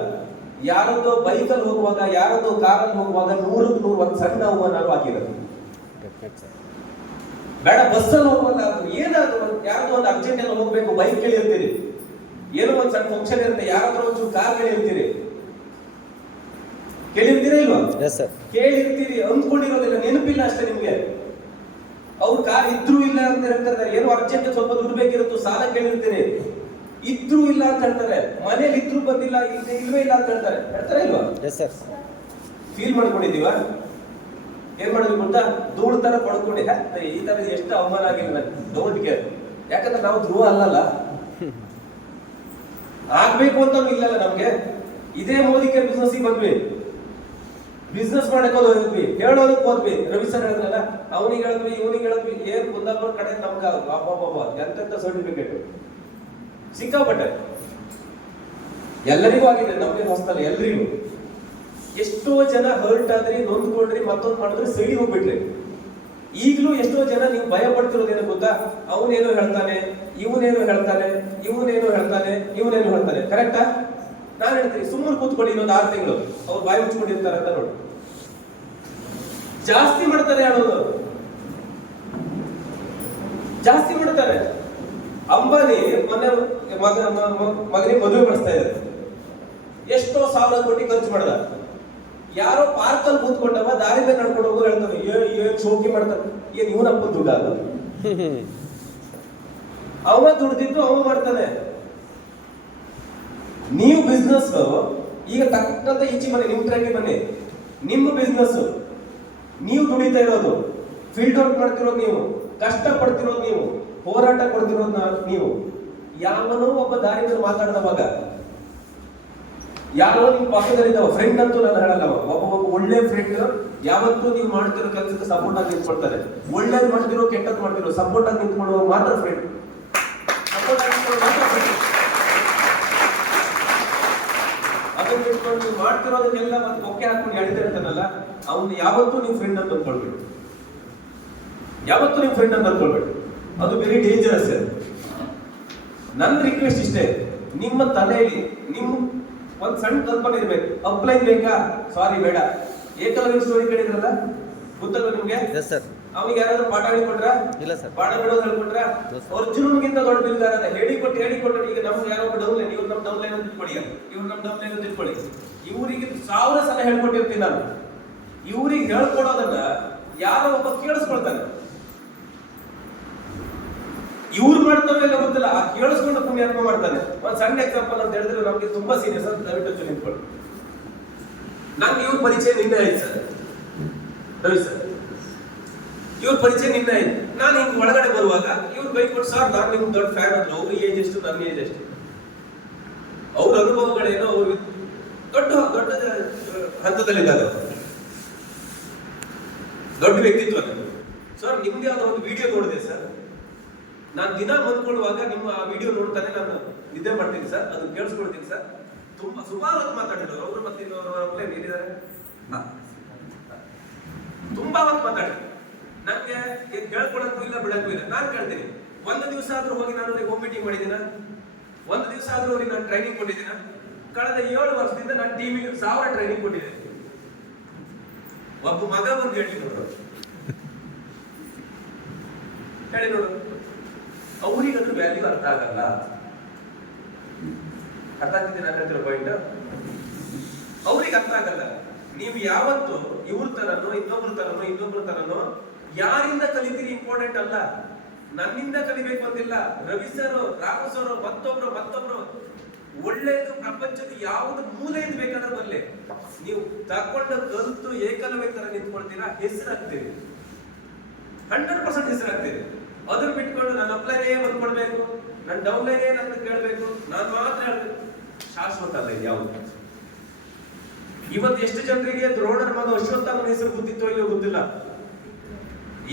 ಯಾರದೋ ಬೈಕಲ್ಲಿ ಹೋಗುವಾಗ, ಯಾರದೋ ಕಾರಲ್ಲಿ ಹೋಗುವಾಗ 100ಕ್ಕೆ 100 ಒಂದು ಸಣ್ಣ ಅವಮಾನ ಆಗಿರೋದು. ಬೇಡ, ಬಸ್ಸಲ್ಲಿ ಹೋಗುವಾಗ ಏನಾದ್ರು ಯಾರ್ದೋ ಒಂದು ಅರ್ಜೆಂಟ್ ಎಲ್ಲ ಹೋಗ್ಬೇಕು, ಬೈಕ್ ಕೇಳಿರ್ತೀರಿ. ಏನೋ ಒಂದು ಸಣ್ಣ ಫಂಕ್ಷನ್ ಇರುತ್ತೆ, ಯಾರಾದ್ರೂ ಒಂಚೂರು ಕಾರ್ ಕೇಳಿರ್ತೀರಿ. ಕೇಳಿರ್ತೀರಾ ಇಲ್ವಾ? ಕೇಳಿರ್ತೀರಿ, ಅಂದ್ಕೊಂಡಿರೋದಿಲ್ಲ, ನೆನಪಿಲ್ಲ ಅಷ್ಟೇ ನಿಮ್ಗೆ. ಅವ್ರು ಕಾರ್ ಇದ್ರು ಇಲ್ಲ ಅಂತ ಹೇಳ್ತಾರೆ. ಏನೋ ಅರ್ಜೆಂಟ್ ಸ್ವಲ್ಪ ದುಡ್ಡು ಬೇಕಿರುತ್ತೋ, ಸಾಲ ಕೇಳಿರ್ತೀರಿ, ಇದ್ರು ಇಲ್ಲ ಅಂತ ಹೇಳ್ತಾರೆ. ಮನೇಲಿ ಇದ್ರು ಬಂದಿಲ್ಲ, ಇಲ್ವೇ ಇಲ್ಲ ಅಂತ ಹೇಳ್ತಾರೆ. ಹೇಳ್ತಾರೆ ಇಲ್ವಾ? ಫೀಲ್ ಮಾಡ್ಕೊಂಡಿದೀವ? ಏನ್ ಮಾಡಿದ್ವಿ ಗೊತ್ತಾ? ಧೂಳು ತರ ಪಡ್ಕೊಂಡಿ, ಈ ತರ ಎಷ್ಟು ಅವಮಾನ ಆಗಿಲ್ಲ, ಡೋಂಟ್ ಕೇರ್. ಯಾಕಂದ್ರೆ ನಾವು ಧ್ರುವ ಅಲ್ಲಲ್ಲ, ಆಗ್ಬೇಕು ಅಂತ ಇಲ್ಲಲ್ಲ ನಮ್ಗೆ. ಇದೇ ಮೋದಿಗೆ ಬಿಸ್ನೆಸ್ ಬಂದ್ವಿ, ಬಿಸ್ನೆಸ್ ಮಾಡಕ್ ಹೋದ್ವಿ, ಹೇಳೋದಕ್ಕೆ ಹೋದ್ವಿ. ರವಿ ಸರ್ ಹೇಳಿದ್ರಲ್ಲ, ಅವನಿಗೆ ಹೇಳಿದ್ವಿ, ಇವನಿಗೆ ಹೇಳಿದ್ವಿ, ಏನ್ ಕುಂದಾಪುರ ಕಡೆ ನಮ್ಗೆ ಎಂತೆಂತ ಸರ್ಟಿಫಿಕೇಟ್ ಸಿಕ್ಕಾಪಟ್ಟೆ. ಎಲ್ಲರಿಗೂ ಆಗಿದೆ, ನಮ್ಗೆ ಹೊಸ್ತಲ್ಲ, ಎಲ್ರಿಗೂ. ಎಷ್ಟೋ ಜನ ಹರ್ಟ್ ಆದ್ರಿ, ನೊಂದ್ಕೊಂಡ್ರಿ, ಮತ್ತೊಂದು ಮಾಡಿದ್ರೆ ಸೈಡಿ ಹೋಗ್ಬಿಟ್ರಿ. ಈಗಲೂ ಎಷ್ಟೋ ಜನ ನೀವು ಭಯ ಪಡ್ತಿರೋದೇನು ಗೊತ್ತಾ? ಅವನೇನೋ ಹೇಳ್ತಾನೆ, ಇವನೇನೋ ಹೇಳ್ತಾನೆ, ಇವನೇನೋ ಹೇಳ್ತಾನೆ, ಇವನೇನೋ ಹೇಳ್ತಾನೆ. ಕರೆಕ್ಟಾ? ನಾನು ಹೇಳ್ತೀನಿ, ಸುಮ್ಮನೆ ಕೂತ್ಕೊಳ್ಳಿ, ಇನ್ನೊಂದು 6 ತಿಂಗಳು ಅವ್ರು ಬಾಯಿ ಮುಚ್ಕೊಂಡಿರ್ತಾರೆ ಅಂತ ನೋಡಿ. ಜಾಸ್ತಿ ಮಾಡ್ತಾರೆ ಹೇಳೋದು, ಜಾಸ್ತಿ ಮಾಡ್ತಾರೆ. ಅಂಬಾನಿ ಮೊನ್ನೆ ಮಗನಿಗೆ ಮದುವೆ ಮಾಡಿಸ್ತಾ ಇದ್ದಾರೆ, ಎಷ್ಟೋ 1000 ಕೋಟಿ ಖರ್ಚು ಮಾಡ್ದ. ಯಾರೋ ಪಾರ್ಕ್ ಅಲ್ಲಿ ಕೂತ್ಕೊಂಡವ, ದಾರಿ ಮೇಲೆ ನಡ್ಕೊಂಡು ಹೋಗೋ ಹೇಳ್ತಾನೆ, ಏನ್ ಶೋಕಿ ಮಾಡ್ತಾನೆ. ಏನ್ ಇವನಪ್ಪ ದುಡ್ಡ ಅದು? ಅವ ದುಡ್ದಿದ್ದು ಅವ ಮಾಡ್ತಾನೆ. ನೀವು ಬಿಸ್ನೆಸ್ ಈಗ ತಕ್ಕಂತ ಈಚೆ ಬನ್ನಿ, ನಿಮ್ ಟ್ರ್ಯಾಕ್ ಬನ್ನಿ. ನಿಮ್ಮ ಬಿಸ್ನೆಸ್ ನೀವು ದುಡಿತಾ ಇರೋದು, ಫೀಲ್ಡ್ ವರ್ಕ್ ಮಾಡ್ತಿರೋದು ನೀವು, ಕಷ್ಟ ಪಡ್ತಿರೋದು ನೀವು, ಹೋರಾಟ ಕೊಡ್ತಿರೋದು ನೀವು. ಯಾವನೋ ಒಬ್ಬ ದಾರಿ ಮೇಲೆ ಮಾತಾಡಿದವಾಗ, ಯಾರೋ ನಿಮ್ ಪಕ್ಕದಲ್ಲಿದ್ದಾವ ಫ್ರೆಂಡ್ ಅಂತೂ ನಾನು ಹೇಳಲ್ಲ, ಒಬ್ಬ ಒಳ್ಳೆ ಫ್ರೆಂಡ್ ಯಾವತ್ತೂ ನೀವು ಮಾಡ್ತಿರೋ ಕೆಲಸಕ್ಕೆ ಸಪೋರ್ಟ್ ಆಗಿ ನಿಂತ್ಕೊಳ್ತಾರೆ. ಒಳ್ಳೇದು ಮಾಡ್ತಿರೋ ಕೆಟ್ಟದ್ದು ಮಾಡ್ತಿರೋ ಸಪೋರ್ಟ್ ಆಗಿ ನಿಂತ್ಕೊಳ್ಳುವ ಮಾತ್ರ ಫ್ರೆಂಡ್. ಸಪೋರ್ಟ್ ಆಗಿ ಮಾತ್ರ ಫ್ರೆಂಡ್. ಅದನ್ನ ಇಟ್ಕೊಂಡು ನೀವು ಮಾಡ್ತಿರೋದಕ್ಕೆಲ್ಲ ಮತ್ತೆ ಬೊಕ್ಕೆ ಹಾಕೊಂಡು ಎಳಿತಿರ್ತಾನಲ್ಲ, ಅವ್ನು ಯಾವತ್ತೂ ನೀವು ಫ್ರೆಂಡ್ ಅಂತ ಅಂದ್ಕೊಳ್ಬೇಡಿ. ಯಾವತ್ತೂ ನೀವು ಫ್ರೆಂಡ್ ಅಂತ ಅಂದ್ಕೊಳ್ಬೇಡಿ, ಅದು ವೆರಿ ಡೇಂಜರಸ್. ನನ್ನ ರಿಕ್ವೆಸ್ಟ್ ಇಷ್ಟೇ, ನಿಮ್ಮ ತಲೆಯಲ್ಲಿ ನಿಮ್ಮ ಒಂದ್ ಸಣ್ಣ ಕಲ್ಪನೆ ಇರ್ಬೇಕು. ಅಪ್ಲೈನ್ ಬೇಕಾ? ಸಾರಿ ಬೇಡ. ಏಕಲವ್ಯ ಸ್ಟೋರಿ ಕೇಳಿದ್ರಲ್ಲ, ಗೊತ್ತಲ್ವ ನಿಮ್ಗೆ? ಅವನಿಗೆ ಯಾರಾದ್ರೂ ಪಾಠ ಹೇಳಿಕೊಟ್ರ? ಇಲ್ಲ ಸರ್. ಪಾಠ ಬಿಡೋದು ಹೇಳ್ಕೊಟ್ರ? ಅರ್ಜುನನ್ಗಿಂತ ದೊಡ್ಡ ಬಿಲ್ದಾರ ಹೇಳಿಕೊಟ್ಟು ಈಗ ನಮ್ಗೆ ಯಾರೋ ಡೌನ್ ಲೈನ್, ಇವ್ರು ನಮ್ ಡೌನ್ ಲೈನ್ ಅಂತ ತಿಳ್ಕೊಳ್ಳಿ, ಇವ್ರು ನಮ್ ಡೌನ್ ಲೈನ್ ಅಂತ ತಿಳ್ಕೊಳ್ಳಿ. ಇವ್ರಿಗೆ 1000 ಸಲ ಹೇಳ್ಕೊಟ್ಟಿರ್ತೀನಿ ನಾನು. ಇವ್ರಿಗೆ ಹೇಳ್ಕೊಡೋದನ್ನ ಯಾರೋ ಒಬ್ಬ ಕೇಳಿಸ್ಕೊಳ್ತಾನೆ. ಇವ್ರು ಮಾಡ್ತಾರೋ ಇಲ್ಲ ಗೊತ್ತಿಲ್ಲ, ಆ ಕೇಳಿಸ್ಕೊಂಡು ಪುಣ್ಯಾತ್ಮ ಮಾಡ್ತಾನೆ. ಒಂದ್ ಸಣ್ಣ ಎಕ್ಸಾಂಪಲ್ ಅಂತ ಹೇಳಿದ್ರೆ ನಮ್ಗೆ ತುಂಬಾ ಸೀರಿಯಸ್ ಅಂತ ದಯವಿಟ್ಟು ನಿಂತ್ಕೊಳ್ಳಿ. ನಂಗೆ ಇವ್ರ ಪರಿಚಯ ನಿನ್ನೆ ಆಯ್ತು ಸರ್, ರವಿ ಸರ್, ಇವ್ರ ಪರಿಚಯ ನಿನ್ನೆ ಆಯ್ತು. ನಾನು ಹಿಂಗ್ ಒಳಗಡೆ ಬರುವಾಗ ಇವ್ರು ಬೈಕ್ಬಿಟ್ಟು, ಸರ್ ನಾನು ನಿಮ್ ದೊಡ್ಡ ಫ್ಯಾನ್ ಅಂತ. ಅವ್ರ ಏಜ್ ಎಷ್ಟು, ನನ್ನ ಏಜ್ ಎಷ್ಟು, ಅವ್ರ ಅನುಭವಗಳೇನೋ ಅವ್ರು ದೊಡ್ಡ ದೊಡ್ಡ ಹಂತದಲ್ಲಿದ್ದಾರೆ, ದೊಡ್ಡ ವ್ಯಕ್ತಿತ್ವ. ಸರ್ ನಿಮ್ದೇ ಆದ ಒಂದು ವಿಡಿಯೋ ನೋಡಿದೆ ಸರ್, ನಾನು ದಿನ ಬಂದ್ಕೊಳ್ಳುವಾಗ ನಿಮ್ಮ ವಿಡಿಯೋ ನೋಡ್ತಾನೆ ನಾನು ನಿದ್ದೆ ಮಾಡ್ತೀನಿ ಸರ್, ಅದನ್ನ ಕೇಳಿಸ್ಕೊಳ್ತೀನಿ ಸರ್. ತುಂಬಾ ಸುಮಾರು ಹೊತ್ತು ಮಾತಾಡಿದ್ರು ಅವರು. ಮತ್ತೆ ಇನ್ನೊಂದು ಏನಿದ್ದಾರೆ, ತುಂಬಾ ಹೊತ್ತು ಮಾತಾಡಿ. ನನಗೆ ಹೇಳ್ಕೊಳಕ್ಕೂ ಇಲ್ಲ ಬಿಡಕ್ಕೂ ಇಲ್ಲ. ನಾನು ಕೇಳ್ತೀನಿ, ಒಂದು ದಿವಸ ಆದ್ರೂ ಹೋಗಿ ನಾನು ಅವ್ರಿಗೆ ಹೋಮ್ ಮೀಟಿಂಗ್ ಮಾಡಿದ್ದೀನ? ಒಂದು ದಿವಸ ಆದ್ರೂ ಅವ್ರಿಗೆ ನಾನು ಟ್ರೈನಿಂಗ್ ಕೊಟ್ಟಿದ್ದೀನ? ಕಳೆದ 7 ವರ್ಷದಿಂದ ನಾನು ಟೀಮಿಗೆ 1000 ಟ್ರೈನಿಂಗ್ ಕೊಟ್ಟಿದ್ದೇನೆ. ಒಬ್ಬ ಮಗ ಬಂದು ಹೇಳಿ ನೋಡು, ಅವ್ರಿಗೆ ಅದ್ರ ವ್ಯಾಲ್ಯೂ ಅರ್ಥ ಆಗಲ್ಲ. ಅರ್ಥ ಆಗ್ತಿದೆ ನಾನು ಹೇಳ್ತಿರೋ ಪಾಯಿಂಟ್? ಅವ್ರಿಗೆ ಅರ್ಥ ಆಗಲ್ಲ. ನೀವು ಯಾವತ್ತು ಇವ್ರ ತರನೋ ಇನ್ನೊಬ್ರ ತರನೋ ಯಾರಿಂದ ಕಲಿತೀರಿ ಇಂಪಾರ್ಟೆಂಟ್ ಅಲ್ಲ, ನನ್ನಿಂದ ಕಲಿಬೇಕು ಅಂತಿಲ್ಲ. ರವಿ ಸರ್, ರಾಘು ಸರ್, ಮತ್ತೊಬ್ರು ಒಳ್ಳೇದು ಪ್ರಪಂಚದ ಯಾವ್ದು ಮೂಲೆಯಿಂದ ಬೇಕಾದ್ರೆ ಬರಲಿ, ನೀವು ತಗೊಂಡು ಕಲಿತು ಏಕಲವ್ಯ ತರ ನಿಂತ್ಕೊಳ್ತೀರಾ, ಹೆಸರಾಗ್ತೀರಿ, 100% ಹೆಸರಾಗ್ತೀರಿ. ಅದ್ರ ಬಿಟ್ಕೊಂಡು ನನ್ನ ಅಪ್ಲೈನೇ ಬಂದ್ಕೊಡ್ಬೇಕು, ನನ್ನ ಡೌನ್ಲೈನೇ ನನ್ನ ಕೇಳಬೇಕು, ನಾನು ಮಾತ್ರ ಹೇಳ್ಬೇಕು, ಶಾಶ್ವತ ಅಲ್ಲ ಇದು ಯಾವುದು. ಇವತ್ತು ಎಷ್ಟು ಜನರಿಗೆ ದ್ರೋಣರ ಮಗ ಅಶ್ವತ್ಥಾಮನ ಹೆಸರು ಗೊತ್ತಿತ್ತೋ ಇಲ್ಲೋ ಗೊತ್ತಿಲ್ಲ.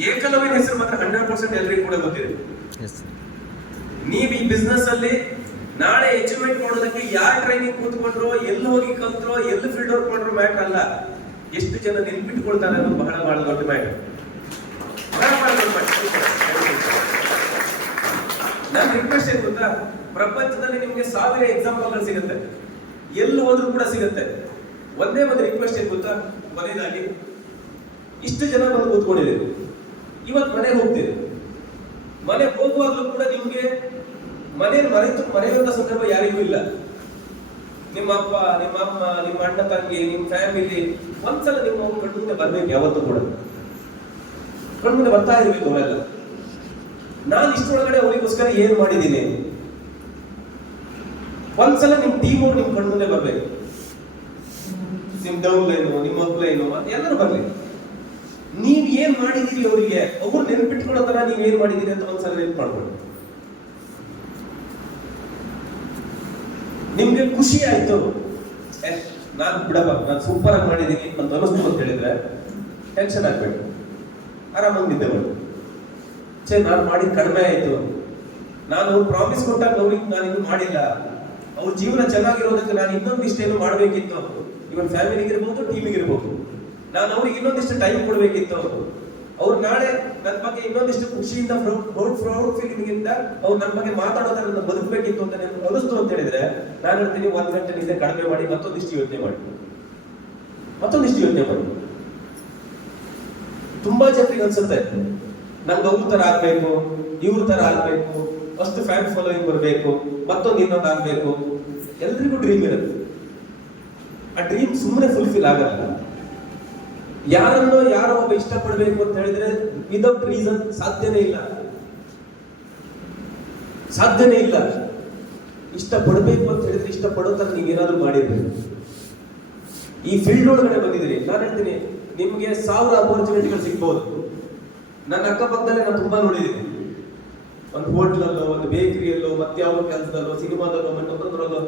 ಏಕಲವ್ಯನ ಹೆಸರು ಮಾತ್ರ 100% ಎಲ್ಲರಿಗೂ ಕೂಡ ಗೊತ್ತಿದೆ. ನೀವು ಈ ಬಿಸ್ನೆಸ್ ಅಲ್ಲಿ ನಾಳೆ ಅಚೀವ್ಮೆಂಟ್ ಮಾಡೋದಕ್ಕೆ ಯಾರು ಟ್ರೈನಿಂಗ್ ಕೂತ್ಕೊಂಡ್ರು, ಎಲ್ಲಿ ಹೋಗಿ ಕಲ್ತ್ರೋ, ಎಲ್ಲಿ ಫೀಲ್ಡ್ ವರ್ಕ್ ಮಾಡ್ರು ಮ್ಯಾಟರ್ ಅಲ್ಲ, ಎಷ್ಟು ಜನ ನೆನ್ಪಿಟ್ಕೊಳ್ತಾರೆ ಅನ್ನೋದು ಬಹಳ ದೊಡ್ಡ ಮ್ಯಾಟರ್. ನನ್ನ ರಿಕ್ವೆಸ್ಟ್ ಏನ್ ಗೊತ್ತಾ, ಪ್ರಪಂಚದಲ್ಲಿ ನಿಮ್ಗೆ 1000 ಎಕ್ಸಾಂಪಲ್ಗಳು ಸಿಗುತ್ತೆ, ಎಲ್ಲಿ ಹೋದ್ರೂ ಕೂಡ ಸಿಗುತ್ತೆ. ಒಂದೇ ಒಂದು ರಿಕ್ವೆಸ್ಟ್ ಏನ್ ಗೊತ್ತಾ, ಕೊನೆಯದಾಗಿ ಇಷ್ಟು ಜನ ಬಂದು ಕೂತ್ಕೊಂಡಿದ್ದೀರಿ, ಇವತ್ತು ಮನೆಗೆ ಹೋಗ್ತೀರಿ. ಮನೆಗೆ ಹೋಗುವಾಗಲೂ ಕೂಡ ನಿಮ್ಗೆ ಮರೆಯುವಂತ ಸಂದರ್ಭ ಯಾರಿಗೂ ಇಲ್ಲ. ನಿಮ್ಮ ಅಪ್ಪ, ನಿಮ್ಮ ಅಮ್ಮ, ನಿಮ್ಮ ಅಣ್ಣ ತಂಗಿ, ನಿಮ್ಮ ಫ್ಯಾಮಿಲಿ ಒಂದ್ಸಲ ನಿಮ್ಮ ಕಣ್ಮುಂದೆ ಬರ್ಬೇಕು. ಯಾವತ್ತೂ ಕೂಡ ಕಣ್ಮುಂದೆ ಬರ್ತಾ ಇರ್ಬೇಕು ಅವರೆಲ್ಲ. ನಾನು ಇಷ್ಟೊಳಗಡೆ ಅವರಿಗೋಸ್ಕರ ಏನ್ ಮಾಡಿದ್ದೀನಿ, ಒಂದ್ಸಲ ನಿಮ್ ಟೀಮ್ ಅವ್ರು ನಿಮ್ ಕಣ್ಮುಂದೆ ಬರ್ಬೇಕು. ನಿಮ್ ಡೌನ್ ಲೈನು, ನಿಮ್ಮ ಅಪ್ ಲೈನು ಎಲ್ಲರೂ ಬರ್ಲಿ. ನೀವ್ ಏನ್ ಮಾಡಿದೀರಿ ಅವರಿಗೆ, ಅವ್ರು ನೆನ್ಪಿಟ್ಕೊಳ್ಳೋ ತರ ನೀವ್ ಏನ್ ಮಾಡಿದೀರಿ ಅಂತ ಒಂದ್ಸಲ ನೆನ್ಪು ಮಾಡ್ಕೊಳ್ಳಿ. ನಿಮ್ಗೆ ಖುಷಿ ಆಯ್ತು, ನಾನು ಬಿಡಪ್ಪ ನಾನು ಸೂಪರ್ ಆಗಿ ಮಾಡಿದೀನಿ ಅಂತ ಅನಿಸ್ತು ಅಂತ ಹೇಳಿದ್ರೆ ಟೆನ್ಷನ್ ಆಗ್ಬೇಕು, ಆರಾಮಾಗಿ ನಿದ್ದೆ ಮಾಡಿ. ನಾನು ಮಾಡಿದ ಕಡಿಮೆ ಆಯ್ತು, ನಾನು ಪ್ರಾಮಿಸ್ ಕೊಟ್ಟಾಗ ಅವ್ರಿಗೆ ನಾನು ಇನ್ನೂ ಮಾಡಿಲ್ಲ, ಅವ್ರ ಜೀವನ ಚೆನ್ನಾಗಿರೋದಕ್ಕೆ ನಾನು ಇನ್ನೊಂದಿಷ್ಟೇನು ಮಾಡ್ಬೇಕಿತ್ತು. ಇವನ್ ಫ್ಯಾಮಿಲಿಗಿರ್ಬೋದು, ಟೀಮಿಗಿರ್ಬೋದು, ನಾನು ಅವ್ರಿಗೆ ಇನ್ನೊಂದಿಷ್ಟು ಟೈಮ್ ಕೊಡ್ಬೇಕಿತ್ತು. ಅವ್ರು ನಾಳೆ ನನ್ನ ಬಗ್ಗೆ ಇನ್ನೊಂದಿಷ್ಟು ಖುಷಿಯಿಂದ ಪ್ರೌಡ್ ಫೀಲಿಂಗ್ ಇಂದ ಅವ್ರು ನನ್ನ ಬಗ್ಗೆ ಮಾತಾಡೋದ್ರಿಂದ ಬದುಕಬೇಕಿತ್ತು ಅಂತ ಅನಿಸ್ತು ಅಂತ ಹೇಳಿದ್ರೆ ನಾನು ಹೇಳ್ತೀನಿ, 1 ಗಂಟೆ ನಿದ್ದೆ ಕಡಿಮೆ ಮಾಡಿ ಮತ್ತೊಂದಿಷ್ಟು ಯೋಚನೆ ಮಾಡಿ. ತುಂಬಾ ಜನರಿಗೆ ಅನ್ಸುತ್ತೆ ನಂಗೆ ಅವ್ರ ತರ ಆಗ್ಬೇಕು, ಇವ್ರ ತರ ಆಗ್ಬೇಕು, ಅಷ್ಟು ಫ್ಯಾನ್ ಫಾಲೋಯಿಂಗ್ ಬರಬೇಕು, ಇನ್ನೊಂದು ಆಗ್ಬೇಕು. ಎಲ್ರಿಗೂ ಡ್ರೀಮ್ ಇರುತ್ತೆ. ಆ ಡ್ರೀಮ್ ಸುಮ್ಮನೆ ಫುಲ್ಫಿಲ್ ಆಗಲ್ಲ. ಯಾರೋ ಒಬ್ಬ ಇಷ್ಟಪಡಬೇಕು ಅಂತ ಹೇಳಿದ್ರೆ ವಿದೌಟ್ ರೀಸನ್ ಸಾಧ್ಯನೇ ಇಲ್ಲ. ಇಷ್ಟಪಡಬೇಕು ಅಂತ ಹೇಳಿದ್ರೆ ಇಷ್ಟಪಡೋ ತರ ನೀವೇನಾದ್ರೂ ಮಾಡಿರ್ಬೇಕು. ಈ ಫೀಲ್ಡ್ ಒಳಗಡೆ ಬಂದಿದ್ದೀರಿ, ನಾನು ಹೇಳ್ತೀನಿ ನಿಮ್ಗೆ 1000 ಅಪರ್ಚುನಿಟಿಗಳು ಸಿಗ್ಬಹುದು. ನನ್ನ ಅಕ್ಕಪಕ್ಕದಲ್ಲೇ ನಾನು ತುಂಬಾ ನೋಡಿದ್ದೀನಿ. ಒಂದು ಹೋಟ್ಲಲ್ಲೋ, ಒಂದು ಬೇಕರಿಯಲ್ಲೋ, ಮತ್ತೆ ಯಾವ ಕೆಲಸದಲ್ಲೋ, ಸಿನಿಮಾದಲ್ಲೋ, ಮತ್ತೊಂದರಲ್ಲೋ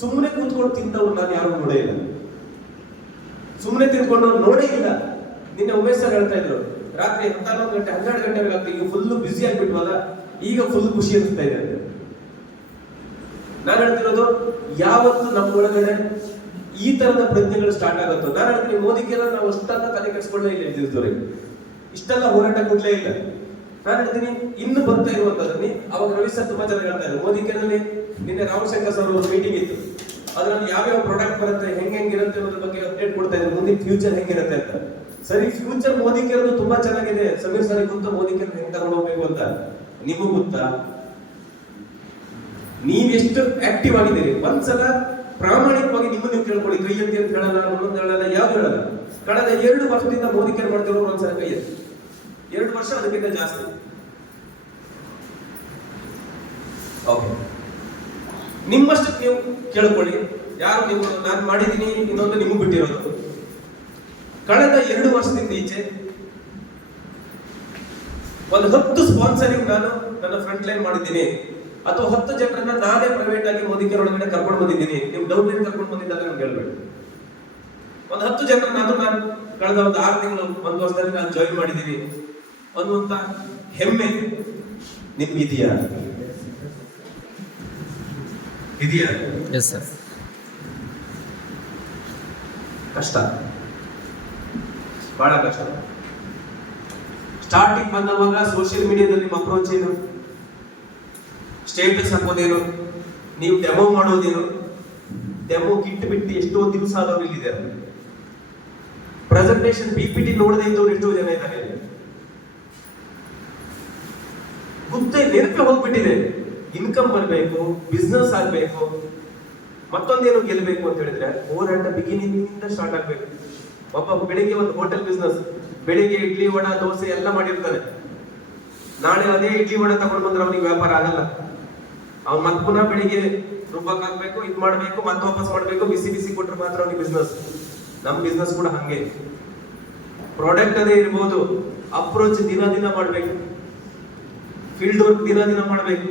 ಸುಮ್ಮನೆ ಕೂತ್ಕೊಂಡು ತಿಂದವ್ರು ನಾನು ಯಾರು ನೋಡೇ ಇಲ್ಲ. ಸುಮ್ಮನೆ ತಿಳ್ಕೊಂಡವ್ರು ನೋಡೇ ಇಲ್ಲ. ನಿನ್ನೆ ಉಮೇಶ್ ಸರ್ ಹೇಳ್ತಾ ಇದ್ರು, ರಾತ್ರಿ 11 ಗಂಟೆ 12 ಗಂಟೆ ಈಗ ಫುಲ್ ಬ್ಯುಸಿ ಆಗ್ಬಿಟ್ವಲ್ಲ, ಈಗ ಫುಲ್ ಖುಷಿ ಅನಿಸ್ತಾ ಇದೆ. ನಾನು ಹೇಳ್ತಿರೋದು, ಯಾವತ್ತು ನಮ್ಮ ಒಳಗಡೆ ಈ ತರದ ಪ್ರಜ್ಞೆಗಳು ಸ್ಟಾರ್ಟ್ ಆಗುತ್ತೋ, ನಾನು ಹೇಳ್ತೀನಿ ಮೋದಿಗೆಲ್ಲ ನಾವು ಅಷ್ಟೆಲ್ಲ ತಲೆ ಕೆಡಿಸ್ಕೊಳ್ಳೇ ಇಲ್ಲ, ಇಷ್ಟೆಲ್ಲ ಹೋರಾಟ ಕೊಡ್ಲೇ ಇಲ್ಲ. ನಾನು ಹೇಳ್ತೀನಿ ಇನ್ನು ಬರ್ತಾ ಇರುವಂತದ್ರಲ್ಲಿ, ಅವಾಗ ರವಿ ಸರ್ ತುಂಬಾ ಚೆನ್ನಾಗಿ ಹೇಳ್ತಾ ಇದ್ರು, ಮೋದಿಕೆನಲ್ಲಿ ನಿನ್ನೆ ರಾಮಶಂಕರ್ ಸರ್ ಒಂದು ಮೀಟಿಂಗ್ ಇತ್ತು, ಅದರಲ್ಲಿ ಯಾವ್ಯಾವ ಪ್ರಾಡಕ್ಟ್ ಬರುತ್ತೆ, ಹೆಂಗಿರುತ್ತೆ ಅನ್ನೋದ್ರ ಬಗ್ಗೆ ಅಪ್ಡೇಟ್ ಕೊಡ್ತಾ ಇದ್ರು, ಮುಂದಿನ ಫ್ಯೂಚರ್ ಹೆಂಗಿರುತ್ತೆ ಅಂತ. ಸರಿ, ಫ್ಯೂಚರ್ ಮೋದಿ ಕೇರೋದು ತುಂಬಾ ಚೆನ್ನಾಗಿದೆ. ಸಮೀರ್ ಸರ್ ಗೊತ್ತಾ ಮೋದಿ ಕೇರ್ ಹೆಂಗ್ ತಗೊಂಡು ಹೋಗ್ಬೇಕು ಅಂತ? ನಿಮಗೂ ಗೊತ್ತಾ? ನೀವೆಷ್ಟು ಆಕ್ಟಿವ್ ಆಗಿದ್ದೀರಿ? ಒಂದ್ಸಲ ಪ್ರಾಮಾಣಿಕವಾಗಿ ನಿಮ್ಮನ್ನು ನೀವು ಕೇಳ್ಕೊಳ್ಳಿ. ಕೈ ಎತ್ತಿ ಅಂತ ಹೇಳಲ್ಲ, ಒಂದೊಂದು ಹೇಳಲ್ಲ, ಯಾವ್ದು ಹೇಳಲ್ಲ. ಕಳೆದ 2 ವರ್ಷದಿಂದ ಮೋದಿ ಕೇರ್ ಮಾಡ್ತಿರೋ ಒಂದ್ಸಲ ಕೈ ಎತ್ತಿ. 2 ವರ್ಷ ಅದಕ್ಕಿಂತ ಜಾಸ್ತಿ. ಓಕೆ, ನಿಮ್ಮಷ್ಟು ನೀವು ಕೇಳ್ಕೊಳ್ಳಿ. ಯಾರು ನೀವು ನಾನು ಮಾಡಿದೀನಿ ಇನ್ನೊಂದು ನಿಮಗೂ ಬಿಟ್ಟಿರೋದು. ಕಳೆದ 2 ವರ್ಷದಿಂದ ಈಚೆ ಒಂದು 10 ಸ್ಪಾನ್ಸರಿಂಗ್ ನಾನು ನನ್ನ ಫ್ರಂಟ್ ಲೈನ್ ಮಾಡಿದ್ದೀನಿ, ಅಥವಾ 10 ಜನರನ್ನ ನಾನೇ ಪ್ರೈವೇಟ್ ಆಗಿ ಮೋದಿ ಕೇರ್ ಒಳಗಡೆ ಕರ್ಕೊಂಡು ಬಂದಿದ್ದೀನಿ. ನೀವು ಡೌನ್ ಲೈನ್ ಕರ್ಕೊಂಡು ಬಂದಿದ್ದಾಗ ನಮ್ಗೆ ಹೇಳ್ಬೇಡಿ. ಒಂದು 10 ಜನರನ್ನ ನಾನು ಕಳೆದ ಒಂದು 6 ತಿಂಗಳು 1 ವರ್ಷದಲ್ಲಿ ನಾನು ಜಾಯಿನ್ ಮಾಡಿದ್ದೀನಿ ಅನ್ನುವಂತ ಹೆಮ್ಮೆ ನಿಮ್ಗೆ ಇದೆಯಾ? Yes sir. ಕಷ್ಟ, ಬಹಳ ಕಷ್ಟ. ಸ್ಟಾರ್ಟಿಂಗ್ ಬಂದವಾಗ ಸೋಷಿಯಲ್ ಮೀಡಿಯಾದಲ್ಲಿ ನಿಮ್ಮ ಅಪ್ರೋಚ್ ಏನು, ಸ್ಟೇಟಸ್ ಹಾಕೋದೇನು, ನೀವು ಡೆಮೋ ಮಾಡೋದೇನು, ಡೆಮೋ ಕಿಟ್ ಬಿಟ್ಟು ಎಷ್ಟೋ ದಿವಸ ಆದವ್ರು ಇಲ್ಲಿದ್ದಾರೆ. ಪ್ರೆಸೆಂಟೇಷನ್ PPT ನೋಡದೆ ಇದ್ದವ್ರು ಎಷ್ಟೋ ಜನ ಇದ್ದಾರೆ. ಗುತ್ತೆ ನೆನಪೆ ಹೋಗ್ಬಿಟ್ಟಿದೆ. ಇನ್ಕಮ್ ಬರಬೇಕು, ಬಿಸ್ನೆಸ್ ಆಗ್ಬೇಕು, ಮತ್ತೊಂದೇನು ಗೆಲ್ಲಬೇಕು ಅಂತ ಹೇಳಿದ್ರೆ ಹೋರಾಟ ಬಿಗಿನಿಂಗ್ ಇಂದ ಸ್ಟಾರ್ಟ್ ಆಗ್ಬೇಕು. ಒಬ್ಬ ಬೆಳಿಗ್ಗೆ ಒಂದು ಹೋಟೆಲ್ ಬಿಸ್ನೆಸ್, ಬೆಳಿಗ್ಗೆ ಇಡ್ಲಿ ವಡ ದೋಸೆ ಎಲ್ಲ ಮಾಡಿರ್ತಾನೆ. ನಾಳೆ ಅದೇ ಇಡ್ಲಿ ವಡ ತಗೊಂಡು ಬಂದ್ರೆ ಅವನಿಗೆ ವ್ಯಾಪಾರ ಆಗಲ್ಲ. ಅವ್ನು ಮತ್ತೆ ಪುನಃ ಬೆಳಿಗ್ಗೆ ರುಬ್ಬಕ್ ಹಾಕ್ಬೇಕು, ಇದ್ ಮಾಡ್ಬೇಕು, ಮತ್ತೆ ವಾಪಸ್ ಮಾಡ್ಬೇಕು, ಬಿಸಿ ಬಿಸಿ ಕೊಟ್ರೆ ಮಾತ್ರ ಅವನಿಗೆ ಬಿಸ್ನೆಸ್. ನಮ್ ಬಿಸ್ನೆಸ್ ಕೂಡ ಹಂಗೆ. ಪ್ರಾಡಕ್ಟ್ ಅದೇ ಇರ್ಬೋದು, ಅಪ್ರೋಚ್ ದಿನ ದಿನ ಮಾಡ್ಬೇಕು, ಫೀಲ್ಡ್ ವರ್ಕ್ ದಿನ ದಿನ ಮಾಡ್ಬೇಕು,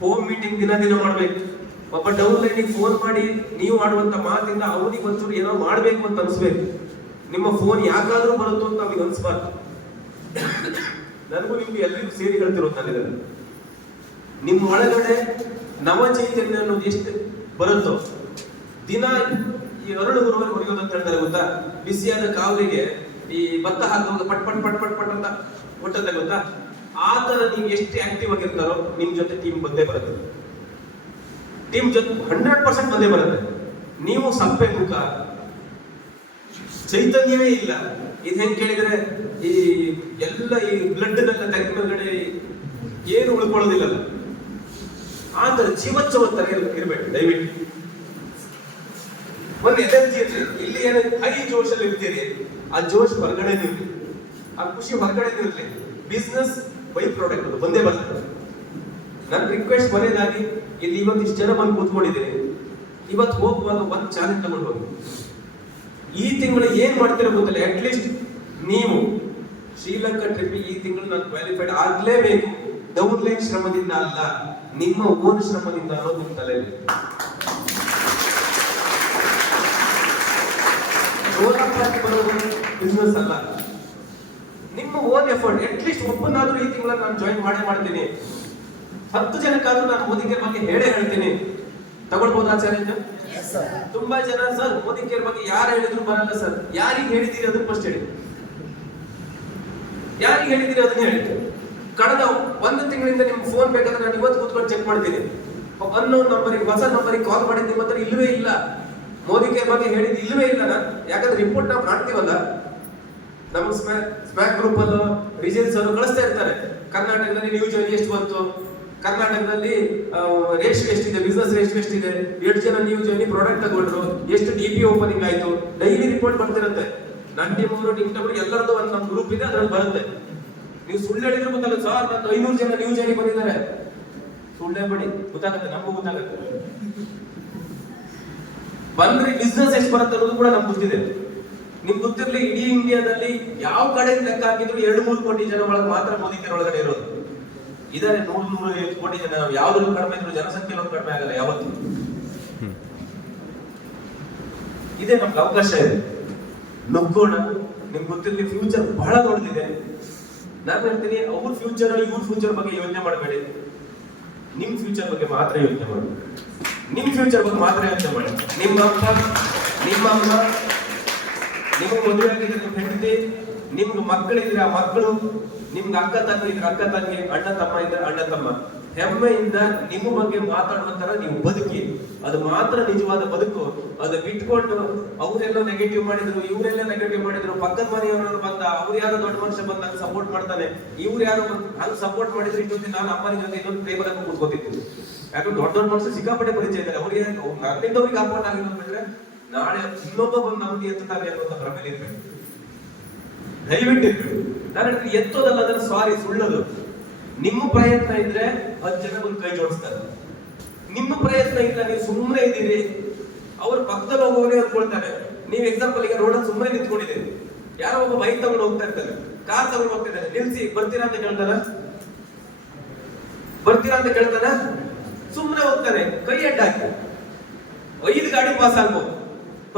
ಫೋನ್ ಮೀಟಿಂಗ್ ದಿನ ದಿನ ಮಾಡ್ಬೇಕು. ಒಬ್ಬ ಡೌನ್ ಲೈನಿಗೆ ಫೋನ್ ಮಾಡಿ ನೀವು ಮಾಡುವಂತ ಮಾತಿಂದ ಅವನಿಗೆ ಒಂಚೂರು ಏನೋ ಮಾಡ್ಬೇಕು ಅಂತ ಅನ್ಸ್ಬೇಕು. ನಿಮ್ಮ ಫೋನ್ ಯಾಕಾದ್ರೂ ಬರುತ್ತೋ ಅಂತ ಅವ್ನಿಗೆ ಅನ್ಸ್ಬಾರ್ದು. ನನಗೂ ನಿಮ್ಗೆ ಎಲ್ಲರಿಗೂ ಸೇರಿ ಹೇಳ್ತಿರೋದು ನಾನು ಇದನ್ನು. ನಿಮ್ಮ ಒಳಗಡೆ ನವ ಚೈತನ್ಯ ಅನ್ನೋದು ಎಷ್ಟು ಬರುತ್ತೋ, ದಿನ ಈ ಅರಳು ಗುರುವರೆ ಹೊಡೆಯೋದು ಅಂತ ಹೇಳ್ತಾರೆ ಗೊತ್ತಾ. ಬಿಸಿಯಾದ ಕಾವಲಿಗೆ ಈ ಭತ್ತ ಹಾಕುವಾಗ ಪಟ್ ಪಟ್ ಪಟ್ ಪಟ್ ಪಟ್ ಅಂತ ಕೊಟ್ಟಂತ ಗೊತ್ತಾ. ಆ ತರ ನೀವು ಎಷ್ಟು ಆಕ್ಟಿವ್ ಆಗಿರ್ತಾರೋ ನಿಮ್ ಜೊತೆ ಟೀಮ್ ಬಂದೇ ಬರುತ್ತೆ. ಟೀಮ್ ಜೊತೆ 100% ಬಂದೇ ಬರುತ್ತೆ. ನೀವು ಸಪ್ಪೆ ಮುಖ, ಚೈತನ್ಯವೇ ಇಲ್ಲ. ಇದು ಹೆಂಗ್ ಕೇಳಿದ್ರೆ ಈ ಎಲ್ಲ ಈ ಬ್ಲಡ್ ನೆಲ್ಲ ತೆಗೆದ್ಮೇಲೆ ಏನು ಉಳ್ಕೊಳ್ಳೋದಿಲ್ಲ. ಆ ತರ ಜೀವೋತ್ಸವ ಇರ್ಬೇಕು ದಯವಿಟ್ಟು. ಒಂದು ಎನರ್ಜಿ ಇರ್ಲಿ. ಇಲ್ಲಿ ಏನು ಹೈ ಜೋಶಲ್ಲಿ ಇರ್ತೀರಿ, ಆ ಜೋಶ್ ಹೊರಗಡೆ ಇರ್ಲಿ, ಆ ಖುಷಿ ಹೊರಗಡೆ ಇರ್ಲಿ. ಬಿಸ್ನೆಸ್ ಬೈ ಪ್ರಾಡಕ್ಟ್ ಅದು ಬಂದೇ ಬರ್ತದೆ. ನನ್ನ ರಿಕ್ವೆಸ್ಟ್ ಕೊನೆಯದಾಗಿ, ಇಲ್ಲಿ ಇವತ್ತು ಇಷ್ಟು ಜನ ಬಂದು ಕೂತ್ಕೊಂಡಿದ್ದೀರಿ, ಇವತ್ತು ಹೋಗುವಾಗ ಒಂದು ಚಾಲೆಂಜ್ ತಗೊಂಡು ಹೋಗಿ. ಈ ತಿಂಗಳು ಏನ್ ಮಾಡ್ತೀರ ಗೊತ್ತಿಲ್ಲ, ಅಟ್ಲೀಸ್ಟ್ ನೀವು ಶ್ರೀಲಂಕಾ ಟ್ರಿಪ್ ಈ ತಿಂಗಳು ನಾನು ಕ್ವಾಲಿಫೈಡ್ ಆಗ್ಲೇಬೇಕು. ಡೌನ್ ಲೈನ್ ಶ್ರಮದಿಂದ ಅಲ್ಲ, ನಿಮ್ಮ ಓನ್ ಶ್ರಮದಿಂದ ಅನ್ನೋದು ನಿಮ್ಮ ತಲೆಯಲ್ಲಿ. ಬಿಸ್ನೆಸ್ ಅಲ್ಲ, ನಿಮ್ಮ ಓನ್ ಎಫರ್ಟ್. ಅಟ್ಲೀಸ್ಟ್ ಒಬ್ಬನಾದ್ರೂ ಈ ತಿಂಗಳ ನಾನು ಜಾಯಿನ್ ಮಾಡ್ತೀನಿ. 10 ಜನಕ್ಕಾದ್ರೂ ನಾನು ಮೋದಿ ಕೇರ್ ಬಗ್ಗೆ ಹೇಳ್ತೀನಿ. ತಗೊಳ್ಬಹುದಾ ಚಾಲೆಂಜ್? ತುಂಬಾ ಜನ ಸರ್ ಮೋದಿ ಕೇರ್ ಬಗ್ಗೆ ಯಾರು ಹೇಳಿದ್ರು ಬರಲ್ಲ ಸರ್. ಯಾರಿಗೆ ಹೇಳಿದೀರಿ ಅದನ್ನ ಫಸ್ಟ್ ಹೇಳಿ. ಯಾರಿಗೆ ಹೇಳಿದೀರಿ ಅದನ್ನ ಹೇಳಿ. ಕಳೆದ 1 ತಿಂಗಳಿಂದ ನಿಮ್ಗೆ ಫೋನ್ ಬೇಕಾದ್ರೆ ನಾನು ಇವತ್ತು ಕೂತ್ಕೊಂಡು ಚೆಕ್ ಮಾಡ್ತೀನಿ. ಅನ್ನೋನ್ ನಂಬರಿಗೆ, ಹೊಸ ನಂಬರಿಗೆ ಕಾಲ್ ಮಾಡಿದ್ದು ನಿಮ್ಮ ಹತ್ರ ಇಲ್ಲವೇ ಇಲ್ಲ. ಮೋದಿ ಕೇರ್ ಬಗ್ಗೆ ಹೇಳಿದ್ದು ಇಲ್ಲವೇ ಇಲ್ಲ. ನಾನು ಯಾಕಂದ್ರೆ ರಿಪೋರ್ಟ್ ನಾವು ಮಾಡ್ತೀವಲ್ಲ, ನಮ್ಮ ಸ್ಮ್ಯಾಕ್ ಗ್ರೂಪ್ ಅಲ್ಲೂ ರಿಸಲ್ಟ್ಸ್ ಅನ್ನು ಕಳಿಸ್ತಾ ಇರ್ತಾರೆ. ಕರ್ನಾಟಕದಲ್ಲಿ ನ್ಯೂ ಜಾಯಿನ್ ಎಷ್ಟು ಬಂತು, ಕರ್ನಾಟಕದಲ್ಲಿ ರೇಷಿಯೋ ಎಷ್ಟಿದೆ, ಬಿಸ್ನೆಸ್ ರೇಷಿಯೋ ಎಷ್ಟಿದೆ, 8 ಜನ ನ್ಯೂ ಜಾಯಿನ್ ಪ್ರಾಡಕ್ಟ್ ತಗೊಂಡ್ರು, ಎಷ್ಟು DP ಓಪನಿಂಗ್ ಆಯ್ತು, ಡೈಲಿ ರಿಪೋರ್ಟ್ ಬರ್ತಿರುತ್ತೆ. ನನ್ನ ಟೀಮ್ ಅವರು ನಿಮ್ಮ ಟೀಮ್ ಎಲ್ಲರದ್ದು ಒಂದು ನಮ್ಮ ಗ್ರೂಪ್ ಇದೆ, ಅದ್ರಲ್ಲಿ ಬರುತ್ತೆ. ನೀವು ಸುಳ್ಳು ಹೇಳಿದ್ರು ಗೊತ್ತಲ್ಲ ಸರ್, ನನ್ನ 500 ಜನ ನ್ಯೂ ಜಾಯಿನ್ ಬಂದಿದ್ದಾರೆ, ಸುಳ್ಳೇ ಬಡಿ ಗೊತ್ತಾಗುತ್ತೆ, ನಮಗೂ ಗೊತ್ತಾಗುತ್ತೆ. ಬಂದ್ರೆ ಬಿಸ್ನೆಸ್ ಎಷ್ಟು ಬರುತ್ತೆ ಅನ್ನೋದು ಕೂಡ ನಮ್ಗೆ ಗೊತ್ತಿದೆ. ನಿಮ್ಗೆ ಗೊತ್ತಿರಲಿ, ಇಡೀ ಇಂಡಿಯಾದಲ್ಲಿ ಯಾವ ಕಡೆ ಲೆಕ್ಕ ಹಾಕಿದ್ರು 2-3 ಕೋಟಿ ಜನ ಒಳಗೆ ಮಾತ್ರ ಮೋದಿ ಕೇರ್ ಒಳಗಡೆ ಇರೋದು. ಇದಾರೆ 100-150 ಕೋಟಿ ಜನ. ಯಾವ್ದು ಕಡಿಮೆ ಇದ್ರು ಜನಸಂಖ್ಯೆ ಕಡಿಮೆ ಆಗಲ್ಲ ಯಾವತ್ತು. ಇದೇ ನಮ್ಗೆ ಅವಕಾಶ ಇದೆ, ನುಗ್ಗೋಣ. ನಿಮ್ಗೆ ಗೊತ್ತಿರಲಿ, ಫ್ಯೂಚರ್ ಬಹಳ ದೊಡ್ಡದಿದೆ. ನಾನು ಹೇಳ್ತೀನಿ, ಅವ್ರ ಫ್ಯೂಚರ್ ಇವ್ರ ಫ್ಯೂಚರ್ ಬಗ್ಗೆ ಯೋಚನೆ ಮಾಡಬೇಡಿ. ನಿಮ್ ಫ್ಯೂಚರ್ ಬಗ್ಗೆ ಮಾತ್ರ ಯೋಚನೆ ಮಾಡಿ. ನಿಮ್ ಫ್ಯೂಚರ್ ಬಗ್ಗೆ ಮಾತ್ರ ಯೋಚನೆ ಮಾಡಿ. ನಿಮ್ಮ ಅಪ್ಪ, ನಿಮ್ಮ ಅಮ್ಮ, ನಿಮ್ಗೆ ಮದುವೆ ಆಗಿದ್ರೆ ನಿಮ್ಮ ಹೆಂಡತಿ, ನಿಮ್ಗೆ ಮಕ್ಕಳಿದ್ರೆ ಆ ಮಕ್ಕಳು, ನಿಮ್ಗೆ ಅಕ್ಕ ತಂಗಿ ಇದ್ರೆ ಅಕ್ಕ ತಂಗಿ, ಅಣ್ಣ ತಮ್ಮ ಇದ್ರೆ ಅಣ್ಣ ತಮ್ಮ. ಹೆಮ್ಮೆಯಿಂದ ನಿಮ್ಮ ಬಗ್ಗೆ ಮಾತಾಡುವಂತರ ನೀವು ಬದುಕಿ. ಅದು ಮಾತ್ರ ನಿಜವಾದ ಬದುಕು. ಅದು ಬಿಟ್ಕೊಂಡು ಅವರೆಲ್ಲ ನೆಗೆಟಿವ್ ಮಾಡಿದ್ರು, ಇವರೆಲ್ಲ ನೆಗೆಟಿವ್ ಮಾಡಿದ್ರು, ಪಕ್ಕದ ಮನೆಯವರು ಬಂದ, ಅವ್ರು ಯಾರೋ ದೊಡ್ಡ ಮನುಷ್ಯ ಬಂದ ನಂಗೆ ಸಪೋರ್ಟ್ ಮಾಡ್ತಾನೆ, ಇವ್ರು ಯಾರು ಹಂಗೆ ಸಪೋರ್ಟ್ ಮಾಡಿದ್ರೆ ಇಷ್ಟೊತ್ತಿ ನಾನು ಅಮ್ಮನ ಜೊತೆ ಇನ್ನೊಂದು ಟೇಬಲ್ ಹಾಕಿ ಕೂತ್ಕೋತಿದ್ವಿ. ಯಾಕಂದ್ರೆ ದೊಡ್ಡ ದೊಡ್ಡ ಮನುಷ್ಯ ಸಿಕ್ಕಾಪಟ್ಟೆ ಪರಿಚಯ ಇದ್ದಾರೆ. ಅವ್ರಿಗೆ ನನ್ನಿಂದವ್ರಿಗೆ ಅಪೋರ್ಟ್ ಆಗಿರೋದು ಬಿಟ್ರೆ ನಾಳೆ ಇನ್ನೊಬ್ಬ ಬಂದು ನಮ್ಗೆ ಎತ್ತುತ್ತಾರೆ ಅನ್ನೋ ಭ್ರಮೆಯಲ್ಲಿ ಇರ್ಬೇಕು. ದಯವಿಟ್ಟು ಇರ್ಬೇಕು. ನಾನು ಹೇಳ್ತೀನಿ, ಎತ್ತೋದಲ್ಲ, ಅದನ್ನ ಸಾರಿ ಸುಳ್ಳೋದು. ನಿಮ್ಮ ಪ್ರಯತ್ನ ಇದ್ರೆ 10 ಜನ ಒಂದು ಕೈ ಜೋಡಿಸ್ತಾರೆ. ನಿಮ್ಮ ಪ್ರಯತ್ನ ಇಲ್ಲ, ನೀವು ಸುಮ್ಮನೆ ಇದ್ದೀರಿ, ಅವ್ರ ಪಕ್ಕದಲ್ಲಿ ಹೋಗೋರೇ ಅಂದ್ಕೊಳ್ತಾರೆ. ನೀವು ಎಕ್ಸಾಂಪಲ್ ಈಗ ರೋಡಲ್ಲಿ ಸುಮ್ಮನೆ ನಿಂತ್ಕೊಂಡಿದ್ದೀರಿ, ಯಾರೋ ಒಬ್ಬ ಬೈಕ್ ತಗೊಂಡು ಹೋಗ್ತಾ ಇರ್ತಾರೆ, ಕಾರ್ ತಗೊಂಡು ಹೋಗ್ತಿದ್ದಾರೆ, ನಿಲ್ಸಿ ಬರ್ತೀರಾ ಅಂತ ಕೇಳ್ತಾರ, ಬರ್ತೀರಾ ಅಂತ ಕೇಳ್ತಾರ, ಸುಮ್ಮನೆ ಹೋಗ್ತಾರೆ, ಕೈ ಅಡ್ಡಾಕಿ. 5 ಗಾಡಿ ಪಾಸ್ ಆಗ್ಬೋದು,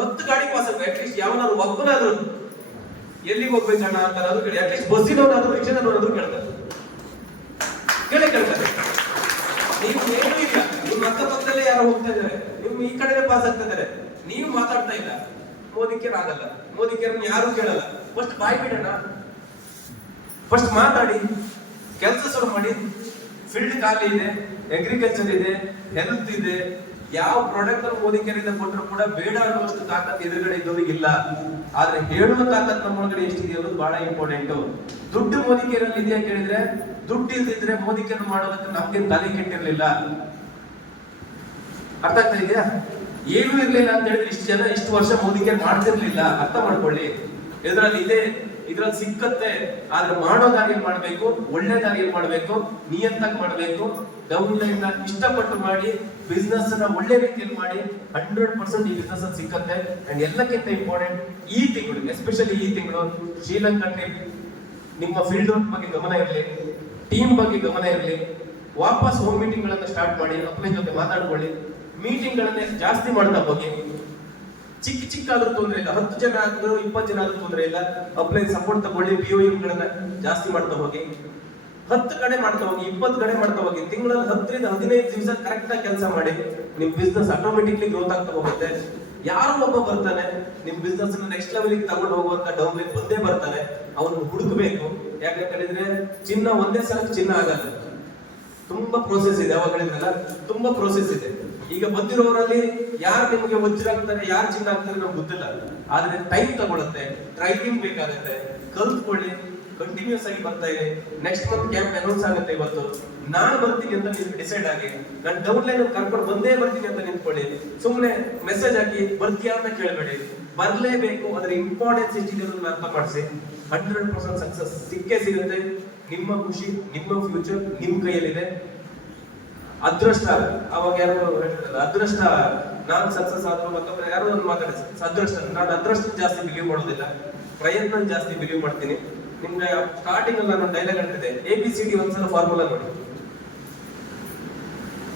10 ಗಾಡಿ ಪಾಸ್ ಆಗ್ಬೋದು. ಅಟ್ಲೀಸ್ಟ್ ಯಾವನಾದ್ರು ಒಬ್ಬನಾದ್ರು ಎಲ್ಲಿಗೆ ಹೋಗ್ಬೇಕಣ್ಣ ಅಂತಾರೆ, ಅದು ಕೇಳಿ. ಅಟ್ಲೀಸ್ಟ್ ಬಸ್ಸಿನವನಾದ್ರು ರಿಕ್ಷಾದವನಾದ್ರು ಕೇಳ್ತಾರೆ, ಕೇಳ್ತಾರೆ. ನೀವು ಏನೂ ಇಲ್ಲ, ನಿಮ್ಮ ಅಕ್ಕಪಕ್ಕದಲ್ಲೇ ಯಾರು ಹೋಗ್ತಾ ಇದ್ದಾರೆ, ನೀವು ಈ ಕಡೆ ಪಾಸ್ ಆಗ್ತಾ ಇದ್ದಾರೆ, ನೀವು ಮಾತಾಡ್ತಾ ಇಲ್ಲ. ಮೋದಿ ಕೇರ್ ಆಗಲ್ಲ, ಮೋದಿ ಕೇರ್ ಯಾರು ಕೇಳಲ್ಲ. ಫಸ್ಟ್ ಬಾಯ್ ಬಿಡೋಣ. ಫಸ್ಟ್ ಮಾತಾಡಿ, ಕೆಲಸ ಶುರು ಮಾಡಿ. ಫೀಲ್ಡ್ ಖಾಲಿ ಇದೆ, ಅಗ್ರಿಕಲ್ಚರ್ ಇದೆ, ಹೆಲ್ತ್ ಇದೆ. ಯಾವ ಪ್ರಾಡಕ್ಟ್ ಅನ್ನು ಮೋದಿಕೆರೆಯಿಂದ ಕೊಟ್ಟರು ಕೂಡ ಬೇಡ ಅನ್ನುವಷ್ಟು ತಾಕತ್ ಎದುರುಗಡೆ ಇದ್ದವ್ರಿಗೆ ಇಲ್ಲ. ಆದ್ರೆ ಹೇಳುವ ತಾಕತ್ ನಮ್ಮ ಒಳಗಡೆ ಎಷ್ಟಿದೆ ಅನ್ನೋದು ಬಹಳ ಇಂಪಾರ್ಟೆಂಟ್. ದುಡ್ಡು ಮೋದಿಕೆರಲ್ಲಿ ಇದೆಯಾ ಕೇಳಿದ್ರೆ, ದುಡ್ಡು ಇಲ್ದಿದ್ರೆ ಮೋದಿಕೆಯನ್ನು ಮಾಡೋದಕ್ಕೆ ನಮ್ಗೆ ತಲೆ ಕೆಟ್ಟಿರ್ಲಿಲ್ಲ. ಅರ್ಥ ಆಗ್ತಾ ಇದೆಯಾ? ಏನು ಇರ್ಲಿಲ್ಲ ಅಂತ ಹೇಳಿದ್ರೆ ಇಷ್ಟು ಜನ ಇಷ್ಟು ವರ್ಷ ಮೋದಿಕೆರೆ ಮಾಡ್ತಿರ್ಲಿಲ್ಲ. ಅರ್ಥ ಮಾಡ್ಕೊಳ್ಳಿ. ಇದ್ರಲ್ಲಿ ಇದೆ, ಇದ್ರಲ್ಲಿ ಸಿಕ್ಕತ್ತೆ. ಆದ್ರೆ ಮಾಡೋ ದಾರಿಯಲ್ಲಿ ಮಾಡ್ಬೇಕು, ಒಳ್ಳೆ ದಾರಿಯಲ್ಲಿ ಮಾಡ್ಬೇಕು, ನಿಯತ್ತಾಗಿ ಮಾಡ್ಬೇಕು. ಡೌನ್ ಲೈನ್ ಇಷ್ಟಪಟ್ಟು ಮಾಡಿ, ಬಿಸ್ನೆಸ್ ನ ಒಳ್ಳೆ ರೀತಿಯಲ್ಲಿ ಮಾಡಿ 100% ಈ ಬಿಸ್ನೆಸ್ ಅಲ್ಲಿ ಸಿಕ್ಕತ್ತೆ. ಅಂಡ್ ಎಲ್ಲಕ್ಕಿಂತ ಇಂಪಾರ್ಟೆಂಟ್, ಈ ತಿಂಗಳು ಎಸ್ಪೆಷಲಿ ಈ ತಿಂಗಳು ಶ್ರೀಲಂಕಾ ಟ್ರಿಪ್, ನಿಮ್ಮ ಫೀಲ್ಡ್ ವರ್ಕ್ ಬಗ್ಗೆ ಗಮನ ಇರಲಿ, ಟೀಮ್ ಬಗ್ಗೆ ಗಮನ ಇರಲಿ. ವಾಪಸ್ ಹೋಮ್ ಮೀಟಿಂಗ್ ಗಳನ್ನ ಸ್ಟಾರ್ಟ್ ಮಾಡಿ, ಅಪ್ಲೈನ್ ಜೊತೆ ಮಾತಾಡ್ಕೊಳ್ಳಿ. ಮೀಟಿಂಗ್ ಗಳನ್ನ ಜಾಸ್ತಿ ಮಾಡ್ತಾ ಹೋಗಿ. ಚಿಕ್ಕ ಆದ್ರೂ ತೊಂದರೆ ಇಲ್ಲ, 10 ಜನ ಆದ್ರೂ 20 ಜನ ಆದ್ರೂ ತೊಂದರೆ ಇಲ್ಲ. ಅಪ್ಲೈನ್ ಸಪೋರ್ಟ್ ತಗೊಳ್ಳಿ, BOM ಗಳನ್ನ ಜಾಸ್ತಿ ಮಾಡ್ತಾ ಹೋಗಿ. 10 ಕಡೆ ಮಾಡ್ತಾ ಹೋಗಿ, 20 ಕಡೆ ಮಾಡ್ತಾ ಹೋಗಿ. ತಿಂಗಳಲ್ಲಿ 10 ರಿಂದ 15 ದಿವಸ ಕರೆಕ್ಟ್ ಆಗಿ ಕೆಲಸ ಮಾಡಿ. ನಿಮ್ ಬಿಸ್ನೆಸ್ ಆಟೋಮೆಟಿಕ್ಲಿ ಗ್ರೋತ್ ಆಗ್ತಾ ಹೋಗುತ್ತೆ. ಯಾರೋ ಒಬ್ಬ ಬರ್ತಾನೆ ನಿಮ್ ಬಿಸ್ನೆಸ್ ನೆಕ್ಸ್ಟ್ ಲೆವೆಲ್ ತಗೊಂಡು ಹೋಗುವಂತ ಡೌನ್ ಲೈನ್ ಬಂದೇ ಬರ್ತಾನೆ. ಅವನು ಹುಡುಕಬೇಕು. ಯಾಕಂತ ಹೇಳಿದ್ರೆ ಚಿನ್ನ ಒಂದೇ ಸಲ ಚಿನ್ನ ಆಗಲ್ಲ, ತುಂಬಾ ಪ್ರೋಸೆಸ್ ಇದೆ. ಅವಾಗ ಹೇಳಿದ್ರಲ್ಲ, ತುಂಬಾ ಪ್ರೋಸೆಸ್ ಇದೆ. ಈಗ ಬಂದಿರೋರಲ್ಲಿ ಯಾರು ನಿಮಗೆ ವಜ್ರ ಆಗ್ತಾರೆ, ಯಾರು ಚಿನ್ನ ಆಗ್ತಾರೆ ನಮ್ಗೆ ಗೊತ್ತಿಲ್ಲ. ಆದ್ರೆ ಟೈಮ್ ತಗೊಳುತ್ತೆ, ಟ್ರೈನಿಂಗ್ ಬೇಕಾಗುತ್ತೆ. ಕಲ್ತ್ಕೊಳ್ಳಿ, ಕಂಟಿನ್ಯೂಸ್ ಆಗಿ ಬರ್ತಾ ಇದೆ. ನೆಕ್ಸ್ಟ್ ಮಂತ್ ಕ್ಯಾಂಪ್ ಅನೌನ್ಸ್ ಆಗುತ್ತೆ. ಇವತ್ತು ನಾನು ಬರ್ತೀನಿ ಅಂತ ನೀವು ಡಿಸೈಡ್ ಆಗಿ, ನಾನು ಡೌನ್ ಲೈನ್ ಕರ್ಕೊಂಡು ಬಂದೇ ಬರ್ತೀನಿ ಅಂತ ನಿಂತ್ಕೊಳ್ಳಿ. ಸುಮ್ಮನೆ ಮೆಸೇಜ್ ಹಾಕಿ ಬರ್ತೀಯಾ ಅಂತ ಕೇಳಬೇಡಿ. ಬರ್ಲೇಬೇಕು, ಅದರ ಇಂಪಾರ್ಟೆನ್ಸ್ ಎಷ್ಟಿದೆ ಅನ್ನೋದನ್ನ ಅರ್ಥ ಮಾಡಿಸಿ. 100% ಸಕ್ಸಸ್ ಸಿಕ್ಕೇ ಸಿಗುತ್ತೆ. ನಿಮ್ಮ ಖುಷಿ, ನಿಮ್ಮ ಫ್ಯೂಚರ್ ನಿಮ್ ಕೈಯಲ್ಲಿದೆ. ಅದೃಷ್ಟ, ಅವಾಗ ಯಾರು ಹೇಳಿದ್ರಲ್ಲ, ಅದೃಷ್ಟ ನಾನು ಸಕ್ಸಸ್ ಆದ್ರು ಮತ್ತೊಬ್ಬರು ಯಾರೋ ಒಂದು ಮಾತಾಡಿಸಿ ಅದೃಷ್ಟ. ನಾನು ಅದೃಷ್ಟ ಜಾಸ್ತಿ ಬಿಲೀವ್ ಮಾಡೋದಿಲ್ಲ, ಪ್ರಯತ್ನ ಜಾಸ್ತಿ ಬಿಲೀವ್ ಮಾಡ್ತೀನಿ. ನಿಮ್ಗೆ ಸ್ಟಾರ್ಟಿಂಗ್ ಅಲ್ಲಿ ನಾನು ಡೈಲಾಗ್ ಹೇಳ್ತಿದ್ದೆ, ABCD ಒಂದ್ಸಲ ಫಾರ್ಮುಲಾ ನೋಡಿ.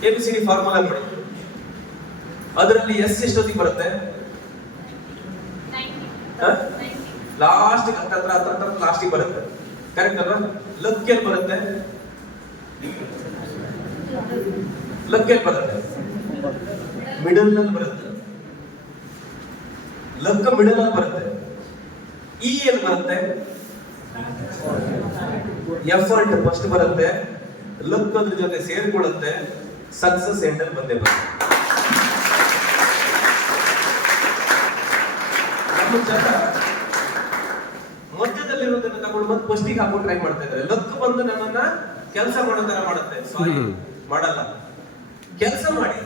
ABCD ಫಾರ್ಮುಲಾ ನೋಡಿ, ಅದರಲ್ಲಿ S ಎಷ್ಟೊತ್ತಿಗೆ ಬರುತ್ತೆ? ಲಾಸ್ಟ್ ಹತ್ರ ಲಾಸ್ಟಿಗೆ ಬರುತ್ತೆ. ಕರೆಕ್ಟ್ ಅಲ್ವಾ? ಲಕ್ಕಿಯಲ್ಲಿ ಬರುತ್ತೆ, ಲಕ್ಕಿಯಲ್ಲಿ ಬರುತ್ತೆ, ಮಿಡಲ್ ನಲ್ಲಿ ಬರುತ್ತೆ. ಲಕ್ ಮಿಡಲ್ ಅಲ್ಲಿ ಬರುತ್ತೆ. E ಎಲ್ಲಿ ಬರುತ್ತೆ? ಎಫರ್ಟ್ ಫಸ್ಟ್ ಬರುತ್ತೆ. ಲಕ್ ಅದ್ರ ಜೊತೆ ಸೇರ್ಕೊಳ್ಳುತ್ತೆ. ಸಕ್ಸಸ್ ಎಂಡ್ ಅಲ್ಲಿ ಬಂದೇ ಬರುತ್ತೆ. ನಮ್ಮ ಜನ ಮಧ್ಯದಲ್ಲಿರೋದನ್ನ ತಗೊಂಡು ಮತ್ತೆ ಫಸ್ಟಿಗೆ ಹಾಕೊಂಡು ಟ್ರೈ ಮಾಡ್ತಾ ಇದ್ದಾರೆ. ಲಕ್ ಬಂದು ನನ್ನನ್ನ ಕೆಲಸ ಮಾಡೋ ತರ ಮಾಡುತ್ತೆ. ಸಾರಿ, ಮಾಡಲ್ಲ. ಕೆಲಸ ಮಾಡಿ,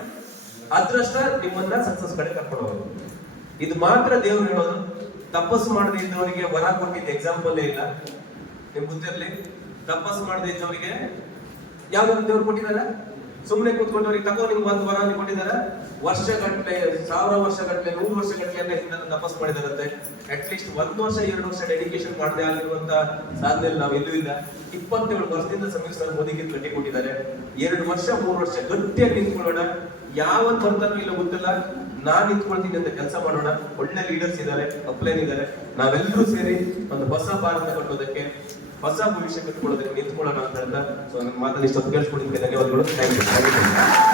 ಅದೃಷ್ಟ ನಿಮ್ಮನ್ನ ಸಕ್ಸಸ್ ಕಡೆ ಕರ್ಕೊಂಡು ಹೋಗೋದು. ಇದು ಮಾತ್ರ ದೇವ್ರು ಹೇಳೋದು. ತಪಸ್ಸು ಮಾಡದೇ ಇದ್ದವರಿಗೆ ವರ ಕೊಟ್ಟಿದ್ದ ಎಕ್ಸಾಂಪಲ್ ಇಲ್ಲ. ನಿಮ್ಗೆ ಗೊತ್ತಿರ್ಲಿ, ತಪಸ್ಸು ಮಾಡದೇ ಇದ್ದವರಿಗೆ ಯಾವ್ದಾದ್ರು ದೇವ್ರು ಕೊಟ್ಟಿದಾರ? ಸುಮ್ಮನೆ ಕೂತ್ಕೊಂಡವ್ರಿಗೆ ತಗೋ ನಿಮ್ಗೆ ಒಂದು ವರ ಕೊಟ್ಟಿದಾರ? ವರ್ಷಗಟ್ಟಲೆ, 1000 ವರ್ಷಗಟ್ಟಲೆ, 100 ವರ್ಷಗಟ್ಟಲೆ ತಪಸ್ಸು ಮಾಡಿದಾರಂತೆ. ಅಟ್ ಲೀಸ್ಟ್ 1 ವರ್ಷ 2 ವರ್ಷ ಡೆಡಿಕೇಶನ್ ಮಾಡದೆ ಆಗಿರುವಂತ ಸಾಧನೆಯಲ್ಲಿ ನಾವು ಎಲ್ಲೂ ಇಲ್ಲ. 27 ವರ್ಷದಿಂದ ಸಮ್ಮಿಶ್ರ ಮೋದಿಗೆ ಕಟ್ಟಿ ಕೊಟ್ಟಿದ್ದಾರೆ. 2 ವರ್ಷ 3 ವರ್ಷ ಗಟ್ಟಿಯಾಗಿ ನಿಂತ್ಕೊಳ್ಳೋಣ. ಯಾವತ್ತು ಬರ್ತಾನೋ ಇಲ್ಲ ಗೊತ್ತಿಲ್ಲ, ನಾನ್ ನಿಂತ್ಕೊಳ್ತೀನಿ ಅಂತ ಕೆಲಸ ಮಾಡೋಣ. ಒಳ್ಳೆ ಲೀಡರ್ಸ್ ಇದ್ದಾರೆ, ಅಪ್ಲೈನ್ ಇದ್ದಾರೆ. ನಾವೆಲ್ಲರೂ ಸೇರಿ ಒಂದು ಹೊಸ ಭಾರತ ಕಟ್ಟೋದಕ್ಕೆ, ಹೊಸ ಭವಿಷ್ಯ ಕಟ್ಕೊಳ್ಳೋದಕ್ಕೆ ನಿಂತ್ಕೊಳ್ಳೋಣ ಅಂತ ಹೇಳ್ತಾ, ಸೊ ನನ್ನ ಮಾತಲ್ಲಿ ಇಷ್ಟೊತ್ತು ಕೇಳಿಸ್ಕೊಟ್ಟಿದ್ದಕ್ಕೆ ಧನ್ಯವಾದಗಳು. Thank you.